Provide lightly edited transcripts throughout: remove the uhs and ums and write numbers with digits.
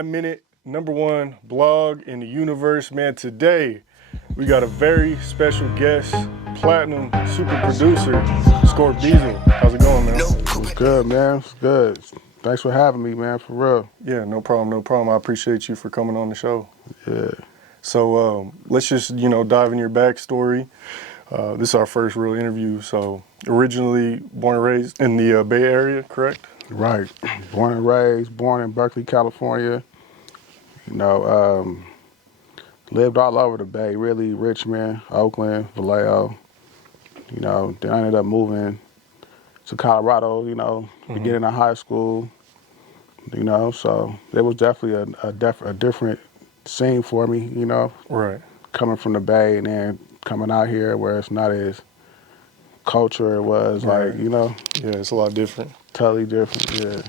5-minute #1 blog in the universe, man. Today we got a very special guest, platinum super producer, Scorp Dezel. How's it going, man? It's good, man. It's good. Thanks for having me, man, for real. Yeah, no problem. I appreciate you for coming on the show. Yeah. So let's just, dive in your backstory. This is our first real interview. So originally born and raised in the Bay Area, correct? Right. Born and raised, born in Berkeley, California. Lived all over the Bay, really, Richmond, Oakland, Vallejo. Then I ended up moving to Colorado, beginning of high school. So it was definitely a different scene for me, Right. coming from the Bay and then coming out here where it's not as culture it was, Right. like, Yeah, it's a lot different. totally different, yeah.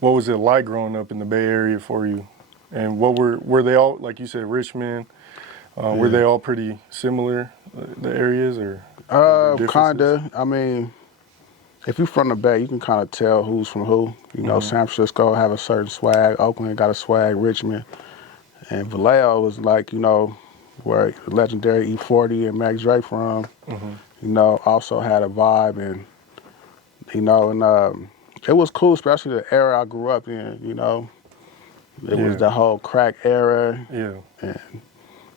What was it like growing up in the Bay Area for you? And were they all, like you said, Richmond? Were they all pretty similar, the areas, or Kinda. I mean, if you're from the Bay, you can kind of tell who's from who. San Francisco have a certain swag. Oakland got a swag. Richmond and Vallejo was like, where legendary E40 and Mac Dre from. Also had a vibe, and it was cool, especially the era I grew up in. It was the whole crack era. Yeah. And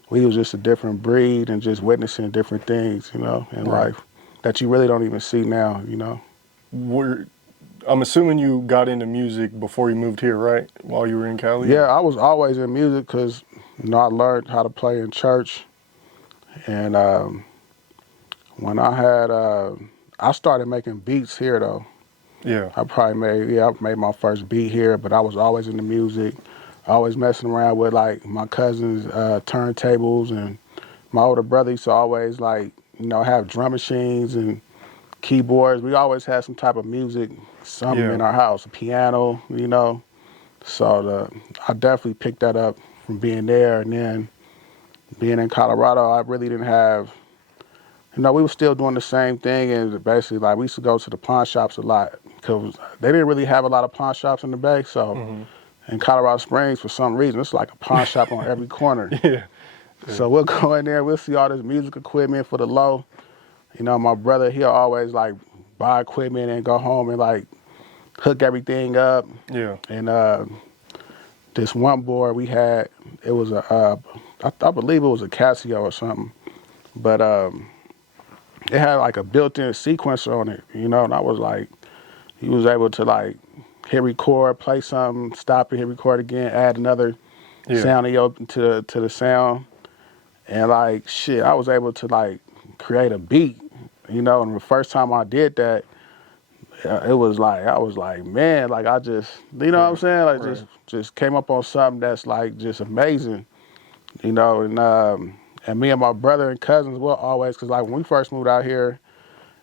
we was just a different breed and just witnessing different things, in life that you really don't even see now, I'm assuming you got into music before you moved here, right? While you were in Cali? Yeah, I was always in music because, I learned how to play in church. And when I started making beats here, though. Yeah. I made my first beat here, but I was always into music. Always messing around with, like, my cousin's turntables, and my older brother used to always, like, have drum machines and keyboards. We always had some type of music, something in our house, a piano, So I definitely picked that up from being there. And then being in Colorado, I really didn't have, we were still doing the same thing. And basically, like, we used to go to the pawn shops a lot because they didn't really have a lot of pawn shops in the Bay. So in Colorado Springs, for some reason, it's like a pawn shop on every corner. Yeah. So we'll go in there, we'll see all this music equipment for the low. My brother, he'll always, like, buy equipment and go home and, like, hook everything up. Yeah. And this one board we had, it was I believe it was a Casio or something, but it had, like, a built-in sequencer on it, and I was like, he was able to, like, hit record, play something, stop it, hit record again, add another sound to the sound. And, like, shit, I was able to, like, create a beat, and the first time I did that, it was like, I was like, man, like, I just, what I'm saying? Like, just came up on something that's, like, just amazing, and me and my brother and cousins will always, because, like, when we first moved out here,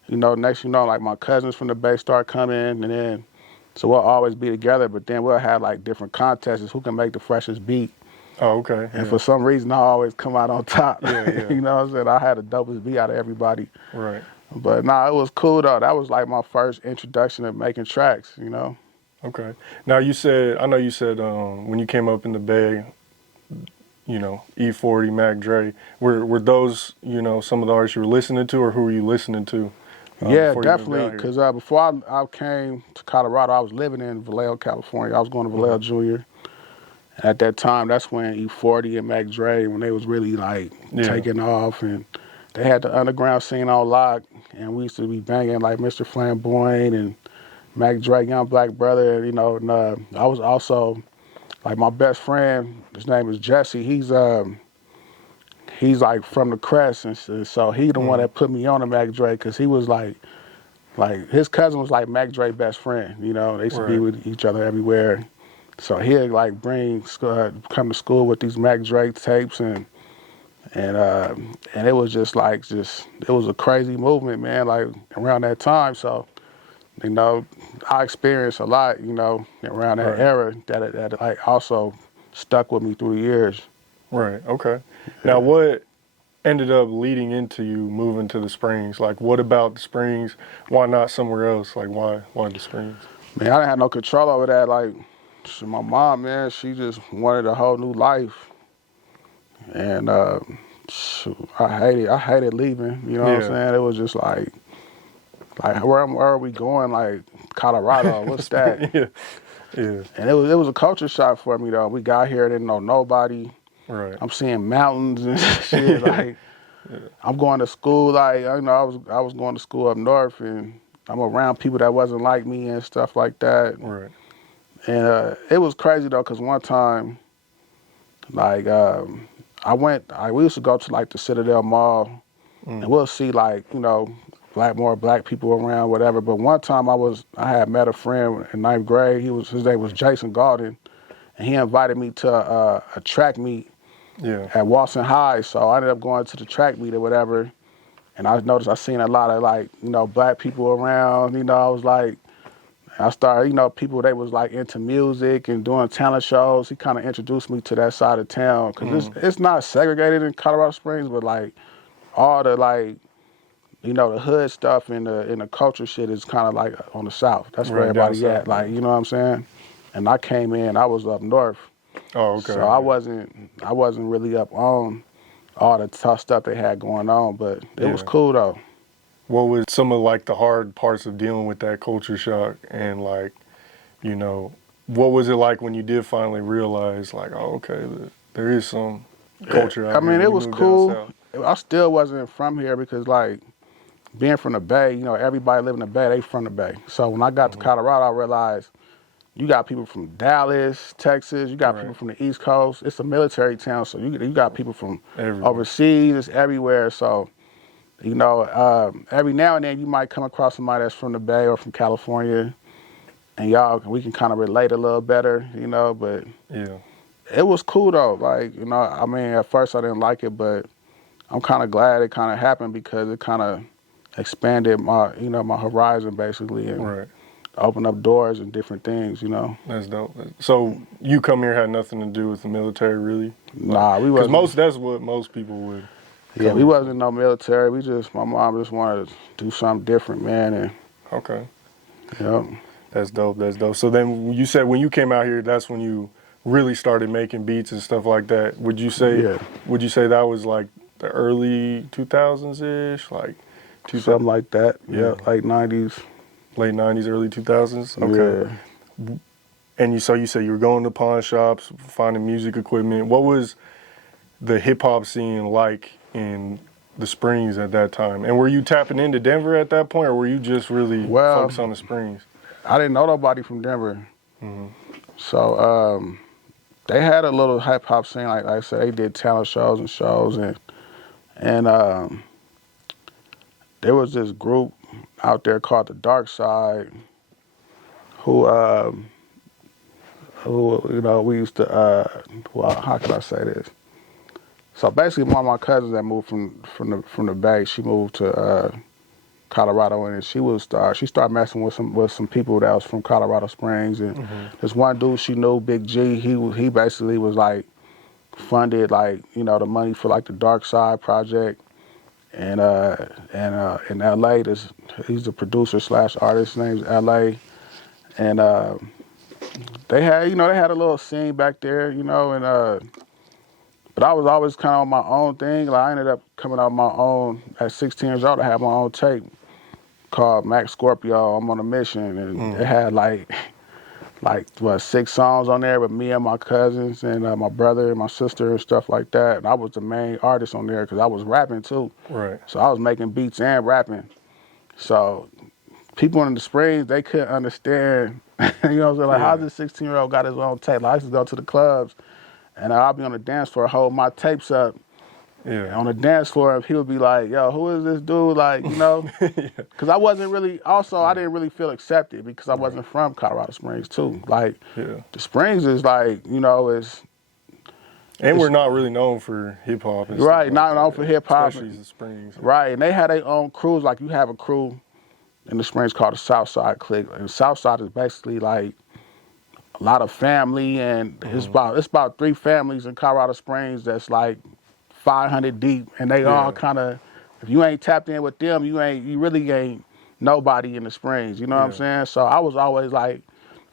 next like, my cousins from the Bay start coming, and then, so we'll always be together, but then we'll have, like, different contests, who can make the freshest beat. Oh, okay. And for some reason, I always come out on top. Yeah. You know what I'm saying? I had the dopest beat out of everybody. Right. But it was cool, though. That was, like, my first introduction to making tracks, Okay. Now, I know you said when you came up in the Bay, E40, Mac Dre, were those, some of the artists you were listening to, or who were you listening to? Yeah, definitely, because before I came to Colorado, I was living in Vallejo, California. I was going to Vallejo Junior. At that time, that's when E40 and Mac Dre, when they was really, like, taking off, and they had the underground scene on lock, and we used to be banging, like, Mr. Flamboyant and Mac Dre, Young Black Brother, and I was also, like, my best friend, his name is Jesse, he's like from the Crest, and so he the one that put me on to Mac Dre, because he was like his cousin was like Mac Dre's best friend, they used to be with each other everywhere. So he'd, like, come to school with these Mac Dre tapes, and it was just like, it was a crazy movement, man, like, around that time. So, I experienced a lot, around that era that like, also stuck with me through the years. Right, okay. Now, what ended up leading into you moving to the Springs? Like, what about the Springs? Why not somewhere else? Like, why the Springs? Man, I didn't have no control over that. Like, So my mom, man, she just wanted a whole new life, and shoot, I hated leaving. You know what I'm Yeah. saying? It was just like where are we going? Like Colorado, what's that? Yeah. Yeah. And it was a culture shock for me though. We got here, didn't know nobody. Right. I'm seeing mountains and shit. Like I'm going to school. Like I was going to school up north, and I'm around people that wasn't like me and stuff like that. Right. And it was crazy though, cause one time, like we used to go to like the Citadel Mall, and we'll see like more black people around, whatever. But one time I had met a friend in ninth grade. His name was Jason Gaulden, and he invited me to a track meet at Walson High. So I ended up going to the track meet or whatever, and I noticed I seen a lot of like black people around. I was like, I started people they was like into music and doing talent shows. He kind of introduced me to that side of town because it's not segregated in Colorado Springs, but like all the like the hood stuff and the culture shit is kind of like on the south. That's where everybody at. Like, you know what I'm saying? And I came in, I was up north. Oh, okay. So I wasn't really up on all the tough stuff they had going on, but it was cool though. What was some of like the hard parts of dealing with that culture shock, and like, what was it like when you did finally realize like, oh, okay, there is some culture out here? I mean, it was cool. South? I still wasn't from here because like, being from the Bay, everybody living in the Bay, they from the Bay. So when I got to Colorado, I realized you got people from Dallas, Texas, you got people from the East Coast. It's a military town, so you got people from overseas, it's everywhere. So, every now and then you might come across somebody that's from the Bay or from California, and we can kind of relate a little better, but it was cool though. Like, I mean, at first I didn't like it, but I'm kind of glad it kind of happened because it kind of expanded my my horizon basically, and opened up doors and different things. That's dope. So you come here had nothing to do with the military, really? Nah, we wasn't. Because that's what most people would. Yeah, we wasn't no military. My mom just wanted to do something different, man. And okay. Yep. That's dope. That's dope. So then you said when you came out here, that's when you really started making beats and stuff like that. Would you say? Yeah. Would you say that was like the early 2000s ish, like? Something like that. Yeah, late 90s. Late 90s, early 2000s? Okay. Yeah. And you said you were going to pawn shops, finding music equipment. What was the hip-hop scene like in the Springs at that time? And were you tapping into Denver at that point, or were you just really focused on the Springs? I didn't know nobody from Denver. So they had a little hip-hop scene. Like I said, they did talent shows, and there was this group out there called the Dark Side, who we used to how can I say this? So basically, one of my cousins that moved from the Bay, she moved to Colorado, and she started messing with some people that was from Colorado Springs, and this one dude she knew, Big G, he basically was like funded like the money for like the Dark Side project. And in LA, he's the producer / artist. His name's LA, and they had a little scene back there, but I was always kind of on my own thing. Like I ended up coming out on my own at 16 years old. I had my own tape called Max Scorpio. I'm on a mission, and it had like 6 songs on there with me and my cousins and my brother and my sister and stuff like that. And I was the main artist on there because I was rapping too. Right. So I was making beats and rapping. So people in the Springs, they couldn't understand, like how this 16-year-old got his own tape. Like, I used to go to the clubs and I'll be on the dance floor holding my tapes up. Yeah. On the dance floor, and he would be like, yo, who is this dude? Like, because I wasn't really, I didn't really feel accepted because I wasn't from Colorado Springs, too. Like, the Springs is like, And we're not really known for hip-hop. And right, stuff not like known that, for hip-hop. Especially the Springs. Right, and they had their own crews. Like, you have a crew in the Springs called the Southside Clique. And the Southside is basically like a lot of family, and it's about 3 families in Colorado Springs that's like 500 deep, and they all kind of, if you ain't tapped in with them, you really ain't nobody in the Springs, you know what I'm saying? So I was always like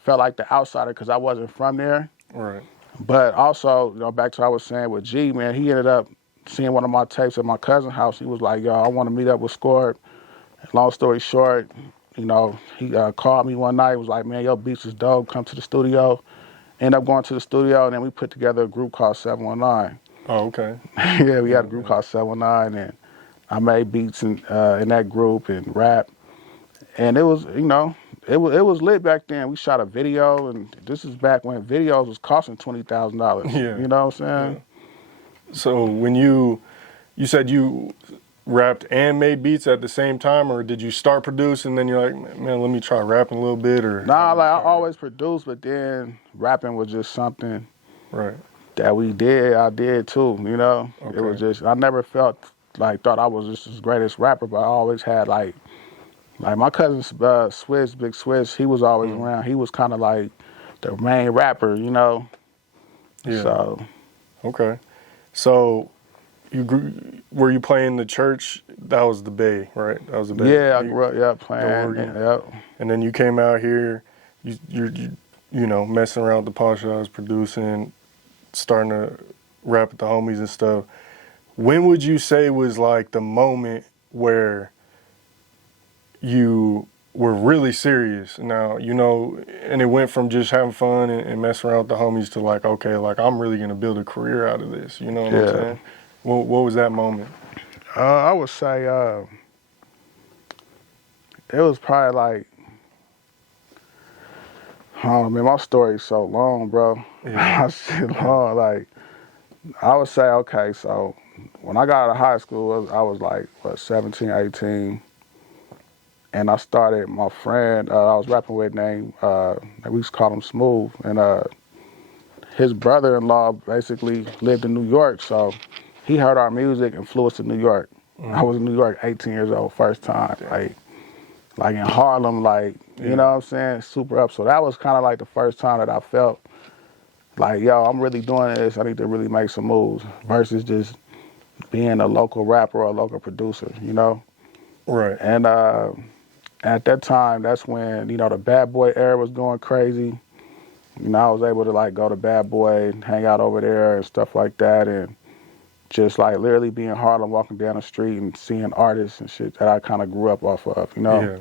felt like the outsider because I wasn't from there. Right. But also, back to what I was saying with G, man, he ended up seeing one of my tapes at my cousin's house. He was like, yo, I want to meet up with Scorp. Long story short, he called me one night, was like, man, your beats is dope, come to the studio. Ended up going to the studio, and then we put together a group called 719. Oh, okay. Yeah, we had a group called 719, and I made beats in that group and rap. And it was, it was lit back then. We shot a video, and this is back when videos was costing $20,000. Yeah. You know what I'm saying? Yeah. So when you said you rapped and made beats at the same time, or did you start producing and then you're like, man, let me try rapping a little bit? Or Nah, like I always produced, but then rapping was just something right. that we did. I did too, Okay. It was just, I never thought I was just the greatest rapper, but I always had like my cousin Swizz, Big Swizz, he was always around. He was kind of like the main rapper, Yeah. So. Okay. So were you playing the church? That was the Bay, right? That was the Bay. Yeah, I grew up, playing. Yep. And then you came out here, you're messing around with the pawn shops, producing, starting to rap with the homies and stuff. When would you say was like the moment where you were really serious now, and it went from just having fun and messing around with the homies to like, okay, like I'm really going to build a career out of this. You know what I'm saying? What was that moment? I would say it was probably like, oh man, my story's so long, bro. Yeah. My shit long. Like, I would say, okay, so when I got out of high school, I was like, 17, 18. And I started, my friend I was rapping with named, we used to call him Smooth. And his brother-in-law basically lived in New York, so he heard our music and flew us to New York. I was in New York 18 years old, first time. Like in Harlem, you know what I'm saying? Super up. So that was kind of like the first time that I felt like, yo, I'm really doing this. I need to really make some moves versus just being a local rapper or a local producer, Right. And at that time, that's when, the Bad Boy era was going crazy. I was able to like go to Bad Boy, hang out over there and stuff like that, and just like literally be in Harlem, walking down the street and seeing artists and shit that I kind of grew up off of, Yeah,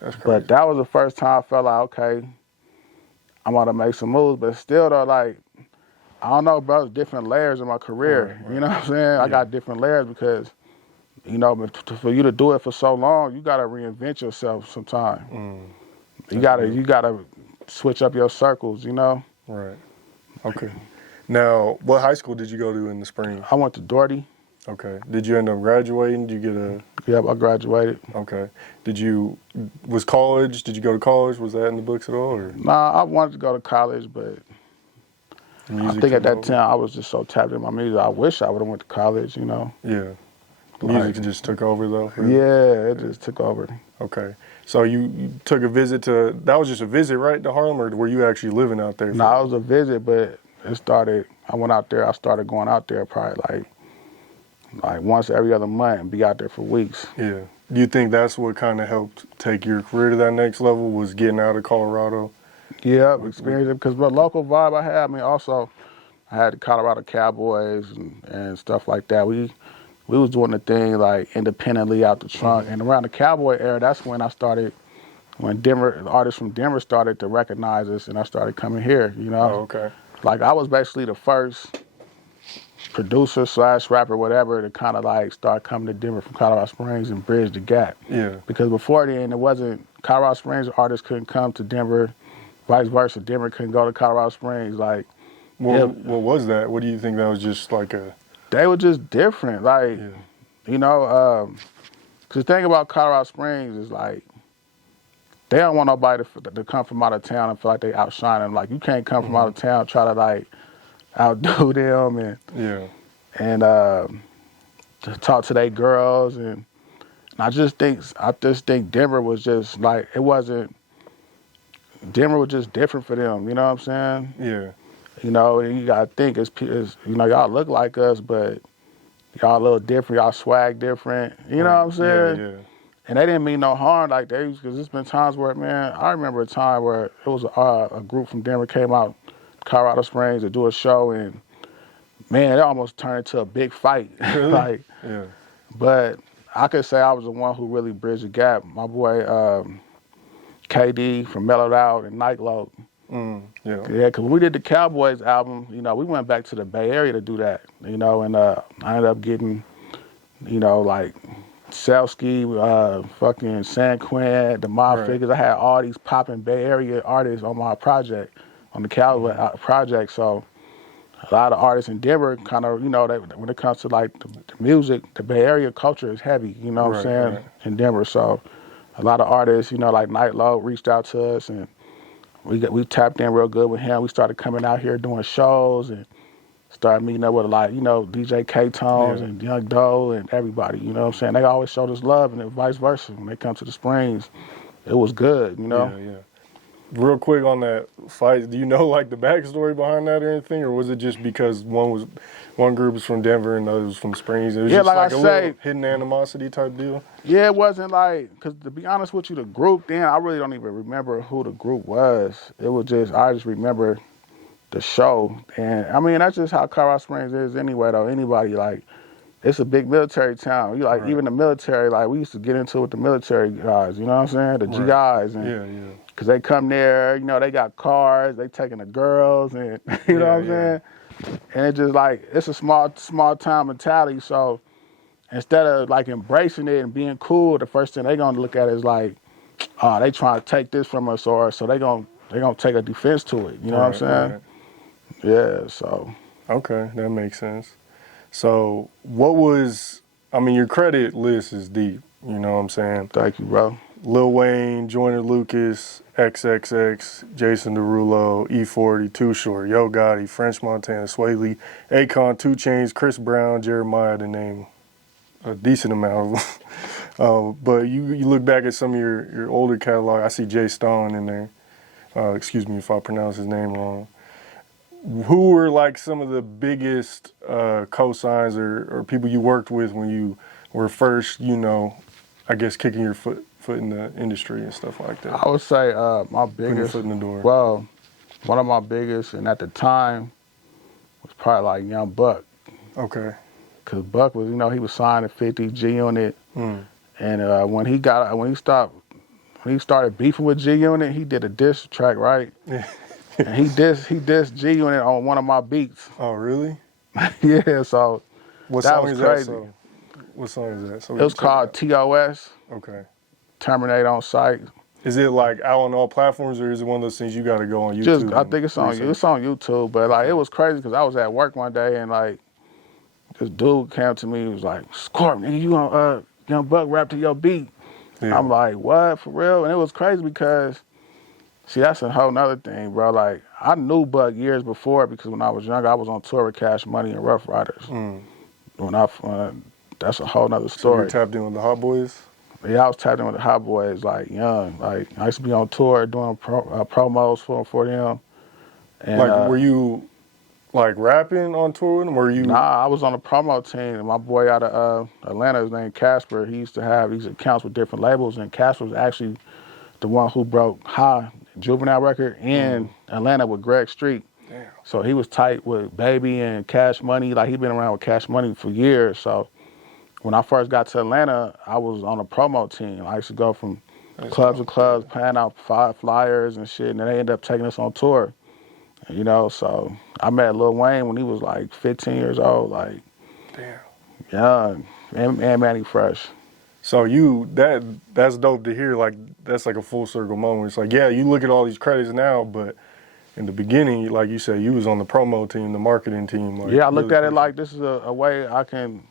that's crazy. But that was the first time I felt like, okay, I'm gonna make some moves, but still though, like, I don't know, bro, there's different layers in my career. Right. You know what I'm saying? I got different layers because, for you to do it for so long, you gotta reinvent yourself sometime. You gotta switch up your circles, Right. Okay. Now, what high school did you go to in the spring? I went to Doherty. Okay. Did you end up graduating? Did you get a... Yep, I graduated. Okay. Did you go to college? Was that in the books at all? Or? Nah, I wanted to go to college, but I think at that time I was just so tapped in my music. I wish I would have went to college, Yeah. Music just took over though? Really? Yeah, it just took over. Okay. So you took a visit that was just a visit, right, to Harlem, or were you actually living out there? No, it was a visit, but I went out there, I started going out there probably like once every other month and be out there for weeks. Yeah. Do you think that's what kind of helped take your career to that next level, was getting out of Colorado? Yeah, experience it, because the local vibe I had, also I had the Colorado Cowboys and stuff like that. We was doing the thing like independently out the trunk. And around the Cowboy era, that's when when artists from Denver started to recognize us, and I started coming here, Oh, okay. Like I was basically the first producer / rapper, whatever, to kind of like start coming to Denver from Colorado Springs and bridge the gap. Yeah. Because before then, it wasn't, Colorado Springs artists couldn't come to Denver, vice versa. Denver couldn't go to Colorado Springs. Like, what was that? What do you think that was just like a... They were just different. Like, because the thing about Colorado Springs is like, they don't want nobody to come from out of town and feel like they outshine them. Like, you can't come from out of town, try to like outdo them and to talk to their girls. And I just think Denver was just like, Denver was just different for them. You know what I'm saying? Yeah. And you gotta think y'all look like us, but y'all a little different. Y'all swag different. You know what I'm saying? Yeah. And they didn't mean no harm, like because there's been times where, man, I remember a time where it was a group from Denver came out Colorado Springs to do a show, and man, it almost turned into a big fight. Really? Like, Yeah. but I could say I was the one who really bridged the gap. My boy KD from Mellowed Out and Nightlow. Yeah. Yeah, because when we did the Cowboys album, you know, we went back to the Bay Area to do that, you know, and I ended up getting, you know, like Selsky, fucking San Quinn, the Mob Right. Figures. I had all these popping Bay Area artists on my project, on the Cowboy project. So a lot of artists in Denver kind of, you know, when it comes to like the music, the Bay Area culture is heavy, you know what I'm saying, Right. in Denver. So a lot of artists, you know, like Nightlow reached out to us, and we tapped in real good with him. We started coming out here doing shows and started meeting up with, like, you know, DJ K-Tones and Young Doe and everybody, you know what I'm saying? They always showed us love, and vice versa. When they come to the Springs, it was good, you know? Yeah. Real quick on that fight, do you know like the backstory behind that or anything, or was it just because one group was from Denver and the other was from Springs? It was just like like I a say, little hidden animosity type deal. Yeah, it wasn't like, because to be honest with you, the group then, I really don't even remember who the group was. It was just, I just remember the show. And I mean, that's just how Colorado Springs is anyway, though. Anybody, like, it's a big military town. You like, Right. even the military, like, we used to get into it with the military guys, you know what I'm saying? The GIs. And, Yeah. because they come there, you know, they got cars, they taking the girls, and you know what I'm saying? And it's just like, it's a small town mentality. So instead of like embracing it and being cool, the first thing they gonna look at is like, oh, they trying to take this from us, or so they gonna take a defense to it. You know what I'm saying? Right. Yeah. So. Okay, that makes sense. So what was? I mean, your credit list is deep. You know what I'm saying? Thank you, bro. Lil Wayne, Joyner Lucas, XXX, Jason Derulo, E40, Too Short, Yo Gotti, French Montana, Sway Lee, Akon, 2 Chainz, Chris Brown, Jeremiah, to name a decent amount of them. But you look back at some of your older catalog. I see Jay Stone in there. Excuse me if I pronounce his name wrong. Who were like some of the biggest cosigns or people you worked with when you were first, you know, I guess kicking your foot in the industry and stuff like that? I would say my biggest. Putting your foot in the door. Well, one of my biggest, and at the time, was probably like Young Buck. Okay. Cause Buck was, you know, he was signed to 50 G Unit, and when he started beefing with G Unit, he did a diss track, right? Yeah. And he dissed G Unit on one of my beats. Oh, really? Yeah, so What that song was is crazy. that? So, what song is that? So It was called TOS, Okay. Terminate on Sight. Is it like out on all platforms, or is it one of those things you got to go on YouTube? I think it's on YouTube, but like it was crazy because I was at work one day and like this dude came to me, he was like, "Scorp, nigga, you gonna Young Buck rap to your beat?" Yeah. I'm like, "What, for real?" And it was crazy because, see, that's a whole nother thing, bro. Like, I knew Buck years before because when I was younger, I was on tour with Cash Money and Rough Riders. That's a whole nother So story. you tapped in with the Hot Boys? Yeah, I was tapped in with the Hot Boys, like, young. Like, I used to be on tour doing promos for them. And, Like, were you like rapping on tour with them? Were you? Nah, I was on the promo team, and my boy out of Atlanta, his name Casper, he used to have these accounts with different labels, and Casper was actually the one who broke High Juvenile record in Atlanta with Greg Street. Damn. So he was tight with Baby and Cash Money. Like, he been around with Cash Money for years. So when I first got to Atlanta, I was on a promo team. I used to go from clubs to clubs, paying out flyers and shit, and then they ended up taking us on tour. You know, so I met Lil Wayne when he was like 15 years old, like, Damn. young, and Manny Fresh. So that's dope to hear. Like, that's like a full circle moment. It's like, yeah, you look at all these credits now, but in the beginning, like you said, you was on the promo team, the marketing team. Like, Yeah, I looked really at it like this is a way I can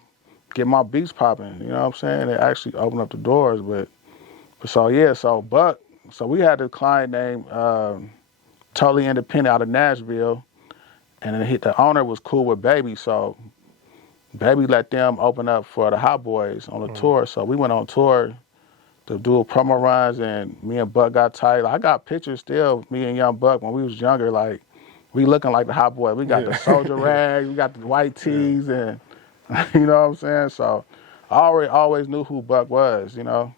get my beats popping. You know what I'm saying? It actually opened up the doors. But so Buck, so we had a client named Totally Independent out of Nashville, and then the owner was cool with Baby, so Baby let them open up for the Hot Boys on the tour. So we went on tour to do promo runs, and me and Buck got tight. I got pictures still of me and Young Buck when we was younger, like, we looking like the Hot Boys. We got the soldier rags, we got the white tees, and you know what I'm saying? So I always knew who Buck was, you know?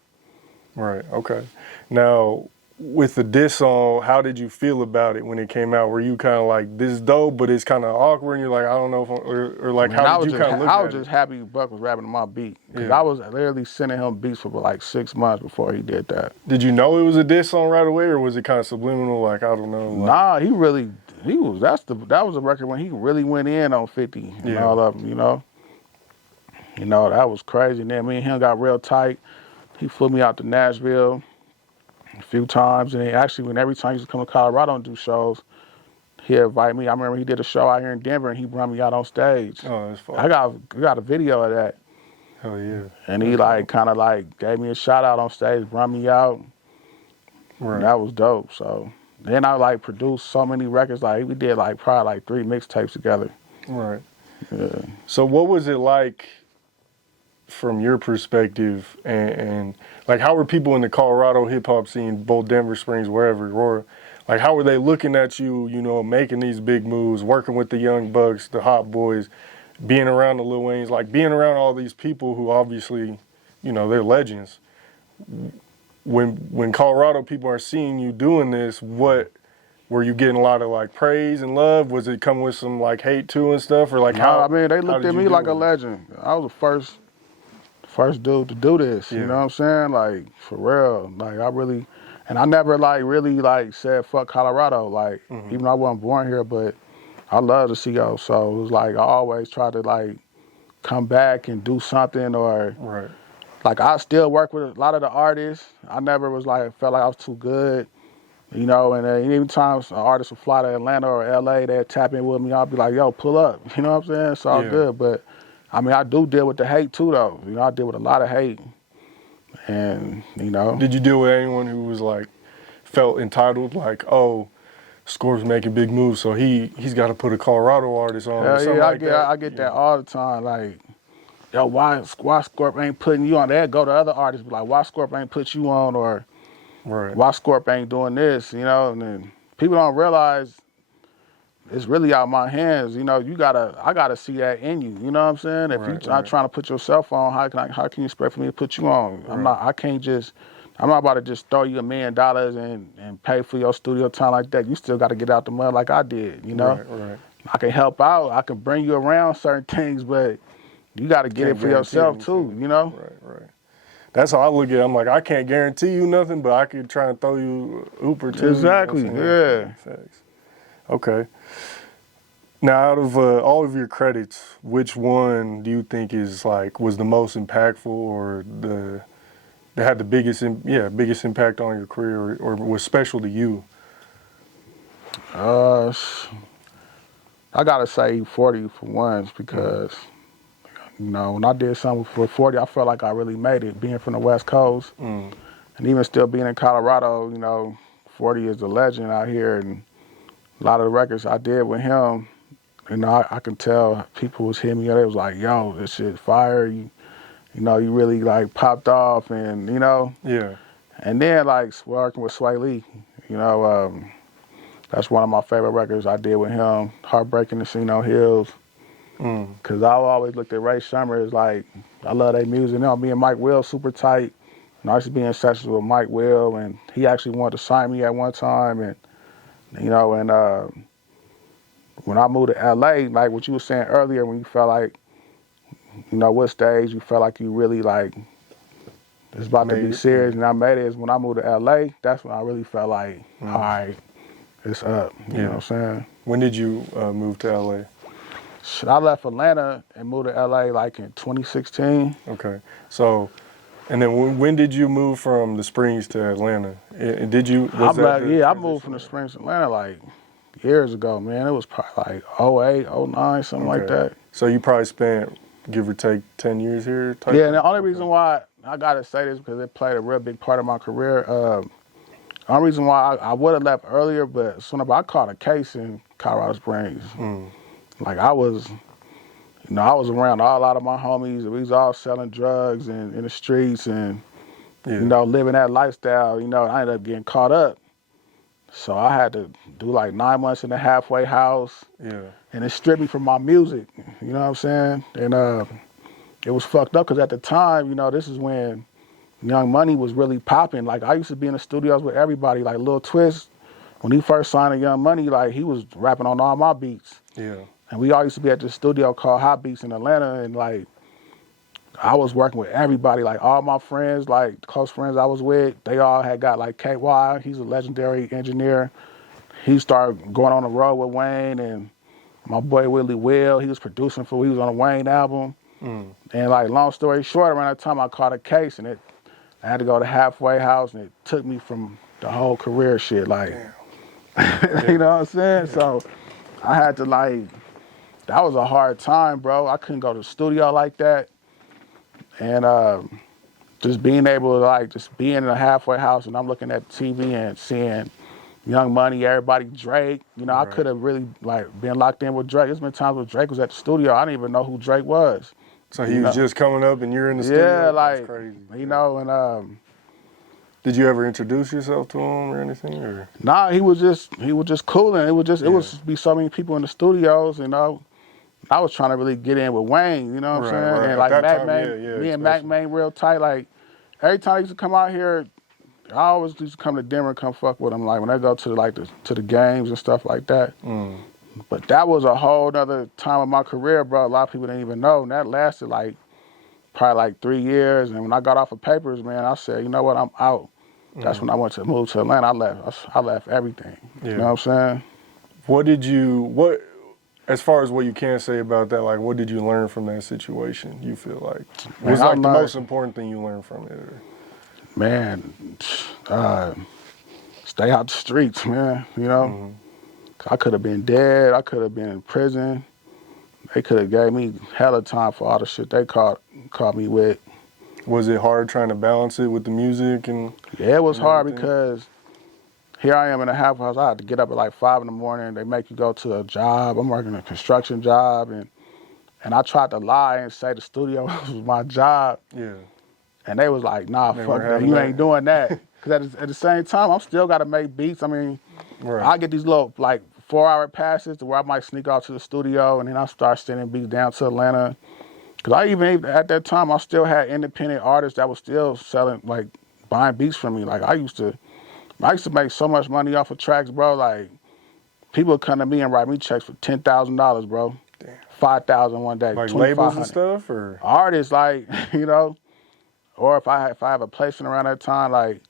Right. Okay. Now, with the diss song, how did you feel about it when it came out? Were you kind of like, this is dope, but it's kind of awkward, and you're like, I don't know if or like, Man, how did you kind of look I at was it? just happy Buck was rapping on my beat. Because Yeah. I was literally sending him beats for like 6 months before he did that. Did you know it was a diss song right away, or was it kind of subliminal? Like, I don't know. Like, Nah, that was a record when he really went in on 50 and Yeah. all of them, you know. You know, that was crazy. And then me and him got real tight. He flew me out to Nashville a few times. And actually, every time he used to come to Colorado and do shows, he'd invite me. I remember he did a show out here in Denver and he brought me out on stage. Oh, that's fun. I got a video of that. Hell yeah. And he kind of gave me a shout out on stage, brought me out. Right. And that was dope. So then I produced so many records. We did probably 3 mixtapes together. Right. Yeah. So what was it like from your perspective, and like, how were people in the Colorado hip hop scene, both Denver Springs, wherever, or like, how were they looking at you, you know, making these big moves, working with the Young Bucks, the Hot Boys, being around the Lil Waynes, like being around all these people who obviously, you know, they're legends. When Colorado people are seeing you doing this, what were you getting a lot of like praise and love? Was it coming with some like hate too and stuff, or like how? I mean, they looked at me like a legend. I was the first dude to do this. Yeah. You know what I'm saying? Like, for real. And I never really said fuck Colorado. Even though I wasn't born here, but I love the CO. So it was I always tried to come back and do something, or Right. I still work with a lot of the artists. I never was felt like I was too good. You know, and even times an artist would fly to Atlanta or LA, they'd tap in with me, I'll be like, yo, pull up. You know what I'm saying? It's all good. But I mean, I do deal with the hate too, though. You know, I deal with a lot of hate. And, you know. Did you deal with anyone who was like, felt entitled, like, oh, Scorp's making big moves, so he's got to put a Colorado artist on? Or something I get that all the time. Like, yo, why Scorp ain't putting you on? They'd go to other artists, be like, why Scorp ain't put you on? Or right. why Scorp ain't doing this? You know, and then people don't realize it's really out of my hands. You know, I gotta see that in you. You know what I'm saying? If you're not trying to put yourself on, how can you expect for me to put you on? I'm not about to just throw you $1 million and pay for your studio time like that. You still got to get out the mud like I did. You know, Right. I can help out. I can bring you around certain things, but you got to get it for yourself too. You know? Right. That's how I look at it. I'm like, I can't guarantee you nothing, but I could try and throw you a hoop or two. Exactly. You know Yeah. Thanks. Okay. Now, out of all of your credits, which one do you think was the most impactful, or that had the biggest impact on your career, or was special to you? I gotta say 40 for once, because you know, when I did something for 40, I felt like I really made it, being from the West Coast. And even still being in Colorado, you know, 40 is a legend out here, and a lot of the records I did with him, you know, I can tell people was hitting me up. They was like, yo, this shit fire. You know, you really popped off, and you know. Yeah. And then working with Sway Lee, you know, that's one of my favorite records I did with him, Heartbreaking Casino Hills. Cause I always looked at Ray Sherman as I love their music. You know, me and Mike Will super tight. And I used to be in sessions with Mike Will, and he actually wanted to sign me at one time, and you know, and when I moved to LA, like what you were saying earlier, when you felt like, you know, what stage you felt like you really it's about to be serious, and I made it, is when I moved to LA. That's when I really felt like, all right, it's up. You know what I'm saying? When did you move to LA? I left Atlanta and moved to LA in 2016. Okay. So, and then when did you move from the Springs to Atlanta? Did you? I moved from the Springs to Atlanta years ago, man. It was probably 08, 09, something like that. So you probably spent, give or take, 10 years here? Yeah, and the only reason why I got to say this, because it played a real big part of my career. The only reason why I would have left earlier, but I caught a case in Colorado Springs. I was around a lot of my homies. We was all selling drugs and in the streets, and you know, living that lifestyle. You know, I ended up getting caught up. So I had to do 9 months in the halfway house. Yeah. And it stripped me from my music. You know what I'm saying? And it was fucked up, because at the time, you know, this is when Young Money was really popping. Like, I used to be in the studios with everybody. Like, Lil Twist, when he first signed to Young Money, like, he was rapping on all my beats. Yeah. And we all used to be at this studio called Hot Beats in Atlanta, and, like, I was working with everybody. Like, all my friends, like, close friends I was with, they all had got, like, KY. He's a legendary engineer. He started going on the road with Wayne, and my boy Willie Will, he was producing he was on a Wayne album. And, like, long story short, around that time I caught a case, and I had to go to halfway house, and it took me from the whole career shit, like, you know what I'm saying? Yeah. So I had to, like, that was a hard time, bro. I couldn't go to the studio like that. And just being able to, like, just being in a halfway house, and I'm looking at the TV and seeing Young Money, everybody, Drake, you know, right. I could have really, like, been locked in with Drake. There's been times where Drake was at the studio, I didn't even know who Drake was. So he was just coming up and you're in the studio? Yeah, like, that's crazy. You know, and did you ever introduce yourself to him or anything? Or? Nah, he was just cooling. It was be so many people in the studios, you know. I was trying to really get in with Wayne, you know what I'm saying? Right. And, like, Mac Main, me and Mac Main real tight. Like, every time I used to come out here, I always used to come to Denver and come fuck with him. Like, when I go to, like, to the games and stuff like that. But that was a whole other time of my career, bro. A lot of people didn't even know. And that lasted, like, probably, like, 3 years. And when I got off of papers, man, I said, you know what, I'm out. That's when I went to move to Atlanta. I left everything. Yeah. You know what I'm saying? As far as what you can say about that, like, what did you learn from that situation, you feel like? What was, like, the most important thing you learned from it? Or? Man, stay out the streets, man, you know? I could have been dead. I could have been in prison. They could have gave me hella time for all the shit they caught me with. Was it hard trying to balance it with the music? Yeah, it was hard because here I am in a half house. I had to get up at like 5 in the morning. They make you go to a job. I'm working a construction job. And I tried to lie and say the studio was my job. Yeah. And they was like, nah, fuck that. You ain't doing that. Because at the same time, I'm still got to make beats. I mean, I get these little, like, 4-hour passes to where I might sneak off to the studio, and then I start sending beats down to Atlanta. Because I even, at that time, I still had independent artists that was still selling, like, buying beats from me. Like, I used to make so much money off of tracks, bro. Like, people would come to me and write me checks for $10,000, bro. Damn. $5,000 one day. Like labels and stuff, or artists, like, you know, or if I have a placement around that time, like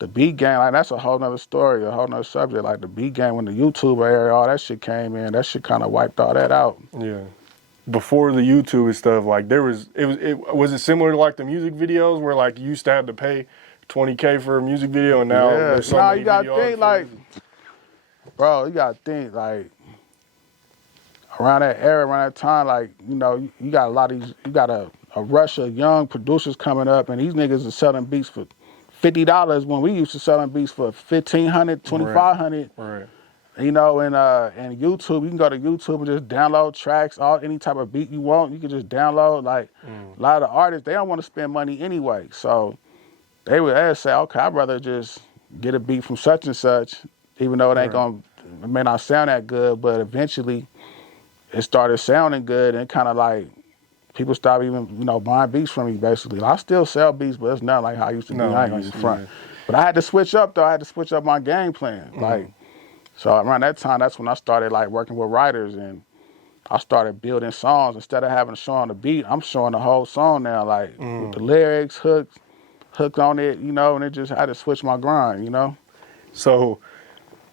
the beat game, like that's a whole nother story, a whole nother subject. Like the beat game, when the YouTube era, all that shit came in, that shit kind of wiped all that out. Yeah. Before the YouTube and stuff, like was it similar to like the music videos where like you used to have to pay $20K for a music video, and now there's so many you gotta think like, bro, you gotta think like around that era, around that time, like, you know, you got a lot of these, you got a rush of young producers coming up, and these niggas are selling beats for $50 when we used to selling beats for $1,500, $2,500. Right. You know, and YouTube, you can go to YouTube and just download tracks, any type of beat you want. You can just download. Like a lot of the artists, they don't want to spend money anyway. So they would say, okay, I'd rather just get a beat from such and such, even though it may not sound that good, but eventually it started sounding good, and kind of like people stopped even, you know, buying beats from me, basically. I still sell beats, but it's not like how I used to be. I ain't gonna front. Yeah. But I had to switch up, though. I had to switch up my game plan. Like, so around that time, that's when I started, like, working with writers, and I started building songs. Instead of having to show on the beat, I'm showing the whole song now, like, with the lyrics, hook on it, you know, and it just had to switch my grind, you know? So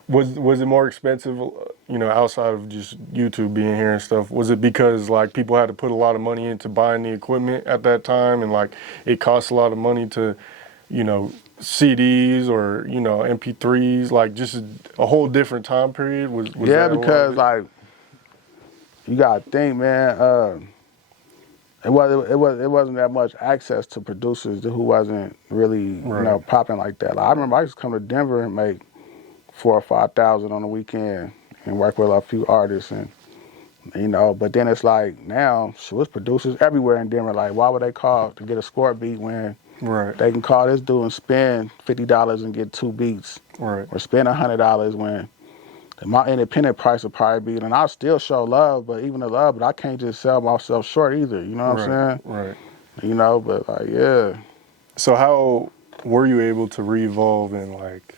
was it more expensive, you know, outside of just YouTube being here and stuff? Was it because, like, people had to put a lot of money into buying the equipment at that time, and, like, it costs a lot of money to, you know, CDs or, you know, MP3s, like, just a whole different time period? Was yeah, because, like, you got to think, man, it wasn't that much access to producers who wasn't really, you know, popping like that. Like, I remember I used to come to Denver and make $4,000 or $5,000 on the weekend and work with a few artists, and, you know, but then it's like now, there's producers everywhere in Denver. Like, why would they call to get a Scorp beat when they can call this dude and spend $50 and get 2 beats, or spend $100 when my independent price would probably be, and I'll still show love, but even the love, but I can't just sell myself short either, you know what I'm saying? Right. You know, but like, yeah. So how were you able to re-evolve and like,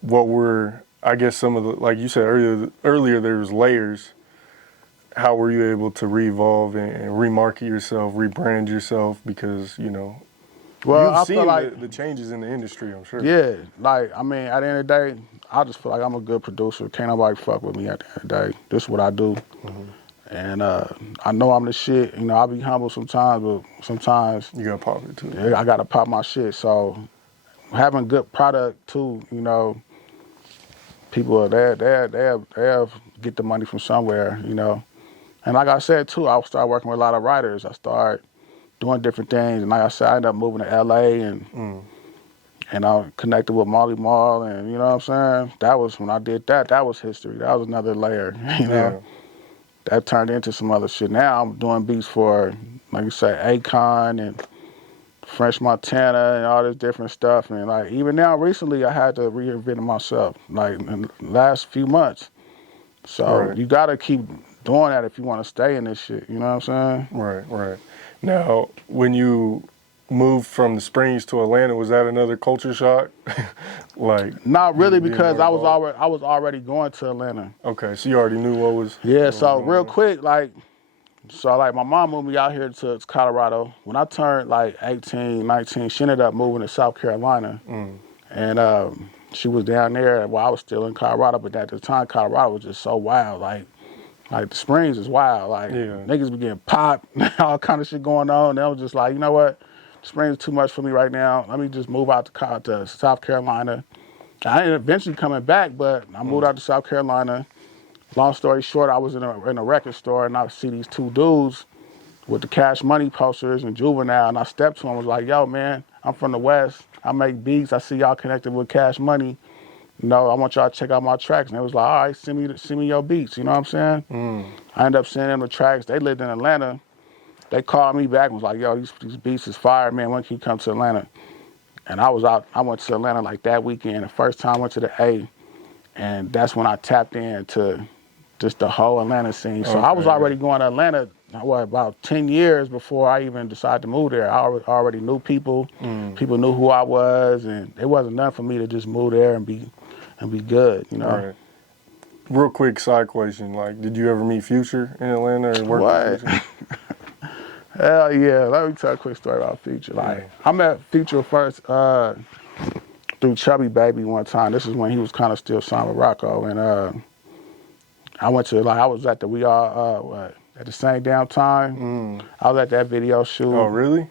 what were, I guess some of the, like you said earlier there was layers. How were you able to re-evolve and remarket yourself, rebrand yourself? Because, you know, Well, you've I feel seen like, the changes in the industry, I'm sure. yeah, like, I mean, at the end of the day, I just feel like I'm a good producer. Can't nobody fuck with me at the end of the day. This is what I do. And I know I'm the shit. You know, I'll be humble sometimes, but sometimes You got pop it too. I got to pop my shit. So having good product too, you know, people, they'll get the money from somewhere, you know. And like I said too, I started working with a lot of writers. I started doing different things. And like I said, I ended up moving to LA and I connected with Molly Mall, and you know what I'm saying? That was when I did that. That was history. That was another layer, you know? That turned into some other shit. Now I'm doing beats for, like you say, Akon and French Montana and all this different stuff. And like even now, recently, I had to reinvent myself, like in the last few months. So you gotta keep doing that if you want to stay in this shit. You know what I'm saying? Right. Now, when you moved from the Springs to Atlanta, was that another culture shock? Like, not really, being because more I was involved? already going to Atlanta. Okay, so you already knew what was. Yeah. What was So going real on. quick, like. So, like, my mom moved me out here to Colorado. When I turned, like, 18, 19, she ended up moving to South Carolina. And she was down there while I was still in Colorado. But at the time, Colorado was just so wild. Like the Springs is wild. Like, niggas be getting popped, all kind of shit going on. And I was just like, you know what? The Springs is too much for me right now. Let me just move out to South Carolina. I ended up eventually coming back, but I moved out to South Carolina. Long story short, I was in a record store, and I see these two dudes with the Cash Money posters and Juvenile, and I stepped to them and was like, yo, man, I'm from the West. I make beats. I see y'all connected with Cash Money. You know, I want y'all to check out my tracks. And they was like, all right, send me your beats. You know what I'm saying? I ended up sending them the tracks. They lived in Atlanta. They called me back and was like, yo, these beats is fire, man. When can you come to Atlanta? And I went to Atlanta like that weekend. The first time I went to the A, and that's when I tapped into just the whole Atlanta scene. So I was already going to Atlanta, about 10 years before I even decided to move there. I already knew people. People knew who I was, and it wasn't nothing for me to just move there and be good, you know? Right. Real quick side question, like, did you ever meet Future in Atlanta or work with Future? Hell yeah. Let me tell a quick story about Future. Like, I met Future first through Chubby Baby one time. This is when he was kind of still signed with Rocco, and I went to, like, I was at the at the same damn time. I was at that video shoot. Oh, really?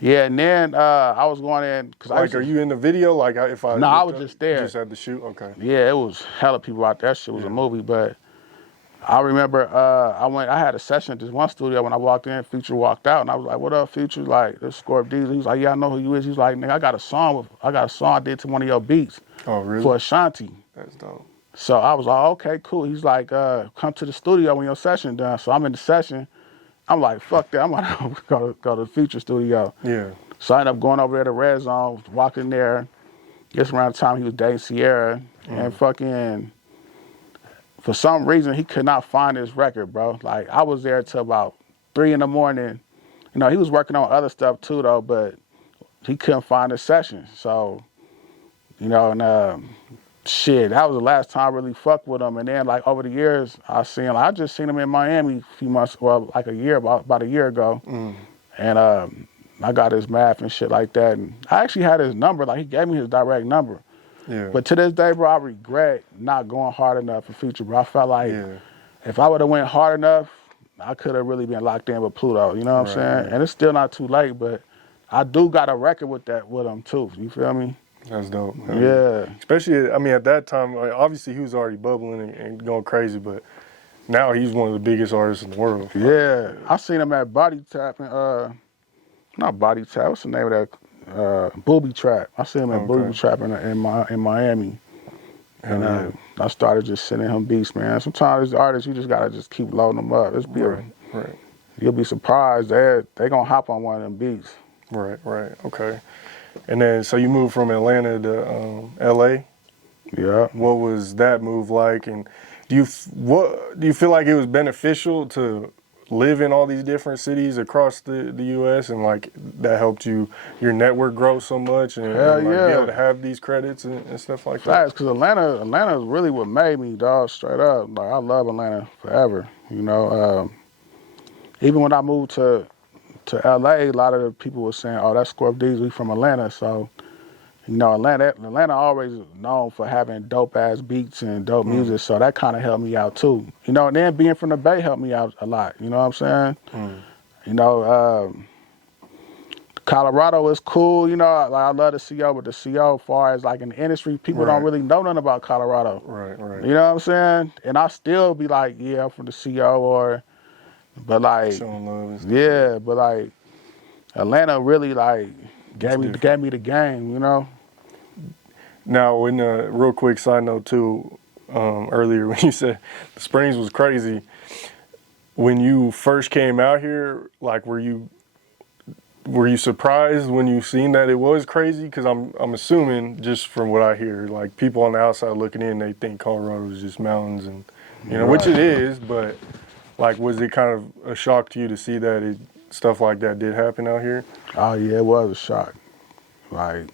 Yeah, and then I was going in. Cause like, are you in the video? Like, if I... No, I was just there. Just at the shoot? Okay. Yeah, it was hella people out there. That shit was a movie, but I remember I had a session at this one studio. When I walked in, Future walked out, and I was like, what up, Future? Like, this is Scorp Dezel. He was like, yeah, I know who you is. He was like, nigga, I got a song I did to one of your beats. Oh, really? For Ashanti. That's dope. So I was like, okay, cool. He's like, come to the studio when your session done. So I'm in the session. I'm like, fuck that. I'm gonna go to the Future studio. Yeah. So I ended up going over there to Red Zone, walking there. Just around the time he was dating Sierra. And fucking, for some reason, he could not find his record, bro. Like, I was there till about 3 in the morning. You know, he was working on other stuff too, though, but he couldn't find his session. So, you know, and shit, that was the last time I really fucked with him. And then, like, over the years, I just seen him in Miami a few months, well, like about a year ago. And I got his math and shit like that. And I actually had his number. Like, he gave me his direct number. Yeah. But to this day, bro, I regret not going hard enough for Future, bro. I felt like if I would have went hard enough, I could have really been locked in with Pluto. You know what I'm saying? Right. And it's still not too late, but I do got a record with him, too. You feel me? That's dope. Yeah. Especially, I mean, at that time, like, obviously he was already bubbling and going crazy, but now he's one of the biggest artists in the world. Yeah. I seen him at Body Tap and, not Body Tap, what's the name of that? Booby Trap. I seen him at Booby Trap in Miami. And I started just sending him beats, man. Sometimes as artists, you just gotta just keep loading them up. It's beautiful. Right. You'll be surprised. They gonna hop on one of them beats. Right. Okay. And then, so you moved from Atlanta to LA. Yeah. What was that move like? And do you feel like it was beneficial to live in all these different cities across the U.S. and like that helped your network grow so much and like be able to have these credits and stuff like that? Facts, because Atlanta is really what made me, dog, straight up. Like, I love Atlanta forever, you know. Even when I moved to L.A., a lot of the people were saying, oh, that's Scorp Dezel, we from Atlanta. So, you know, Atlanta always known for having dope-ass beats and dope music, so that kind of helped me out, too. You know, and then being from the Bay helped me out a lot, you know what I'm saying? You know, Colorado is cool, you know, I love the CO, but the CO, as far as like in the industry, people don't really know nothing about Colorado. Right. You know what I'm saying? And I still be like, yeah, I'm from the CO, but like, showing love and stuff. yeah, but like, Atlanta really like gave me the game, you know? Now, in a real quick side note too, earlier when you said the Springs was crazy, when you first came out here, like were you surprised when you seen that it was crazy? Because I'm assuming, just from what I hear, like people on the outside looking in, they think Colorado is just mountains and you know, which it is, but like was it kind of a shock to you to see that stuff like that did happen out here? Oh yeah, it was a shock. Like,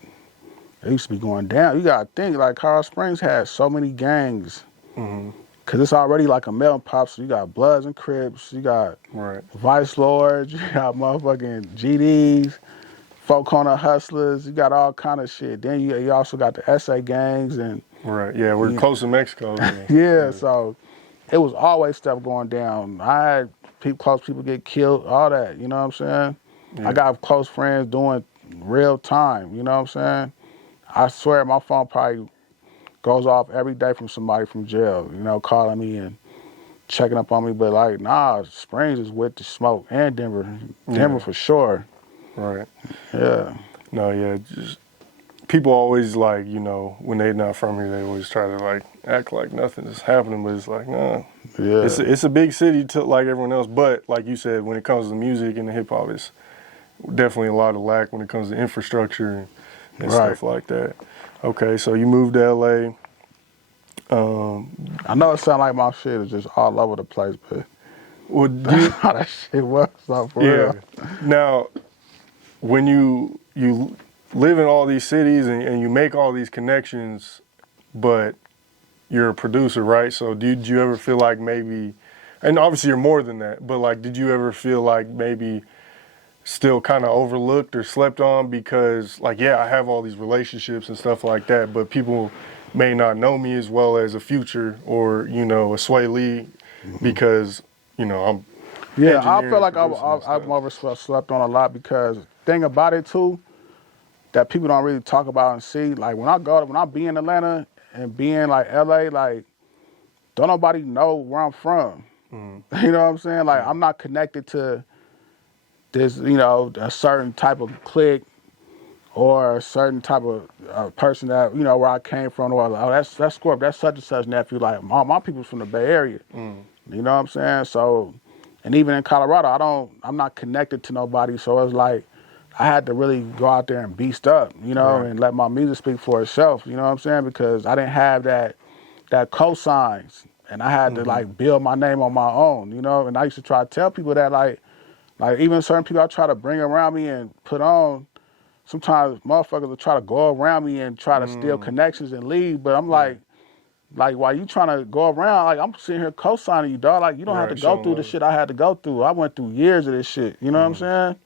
it used to be going down. You gotta think, like, Colorado Springs had so many gangs. Cause it's already like a melting pot. So you got Bloods and Crips, you got Vice Lords, you got motherfucking GDs, folk corner hustlers, you got all kind of shit. Then you also got the SA gangs and we're close to Mexico. yeah, so it was always stuff going down. I had close people get killed, all that, you know what I'm saying? I got close friends doing real time, you know what I'm saying? I swear my phone probably goes off every day from somebody from jail, you know, calling me and checking up on me. But like, nah, Springs is with the smoke, and Denver for sure. Right. Yeah. No, yeah, just people always like, you know, when they're not from here, they always try to like act like nothing is happening, but it's like, nah. Yeah. It's a big city like everyone else, but like you said, when it comes to music and the hip hop, it's definitely a lot of lack when it comes to infrastructure and stuff like that. Okay, so you moved to LA. I know it sounds like my shit is just all over the place, but that's how that shit was, so for real. Now, when you live in all these cities and you make all these connections, but you're a producer, right? So did you ever feel like maybe, and obviously you're more than that, but like, did you ever feel like maybe still kind of overlooked or slept on because like, yeah, I have all these relationships and stuff like that, but people may not know me as well as a Future or, you know, a Sway Lee because, you know, I'm I feel like I'm overslept on a lot because thing about it too, that people don't really talk about and see, like when I be in Atlanta and be in like LA, like don't nobody know where I'm from. You know what I'm saying? Like I'm not connected to this, you know, a certain type of clique or a certain type of person that, you know, where I came from, or oh, that's Scorp, that's such and such nephew. Like my people's from the Bay Area. You know what I'm saying? So, and even in Colorado, I'm not connected to nobody. So it's like I had to really go out there and beast up, you know, and let my music speak for itself. You know what I'm saying? Because I didn't have that cosigns, and I had to like build my name on my own, you know. And I used to try to tell people that like even certain people I try to bring around me and put on, sometimes motherfuckers will try to go around me and try to steal connections and leave. But I'm like, why you trying to go around? Like, I'm sitting here co-signing you, dog. Like, you don't have to go through the shit I had to go through. I went through years of this shit. You know what I'm saying?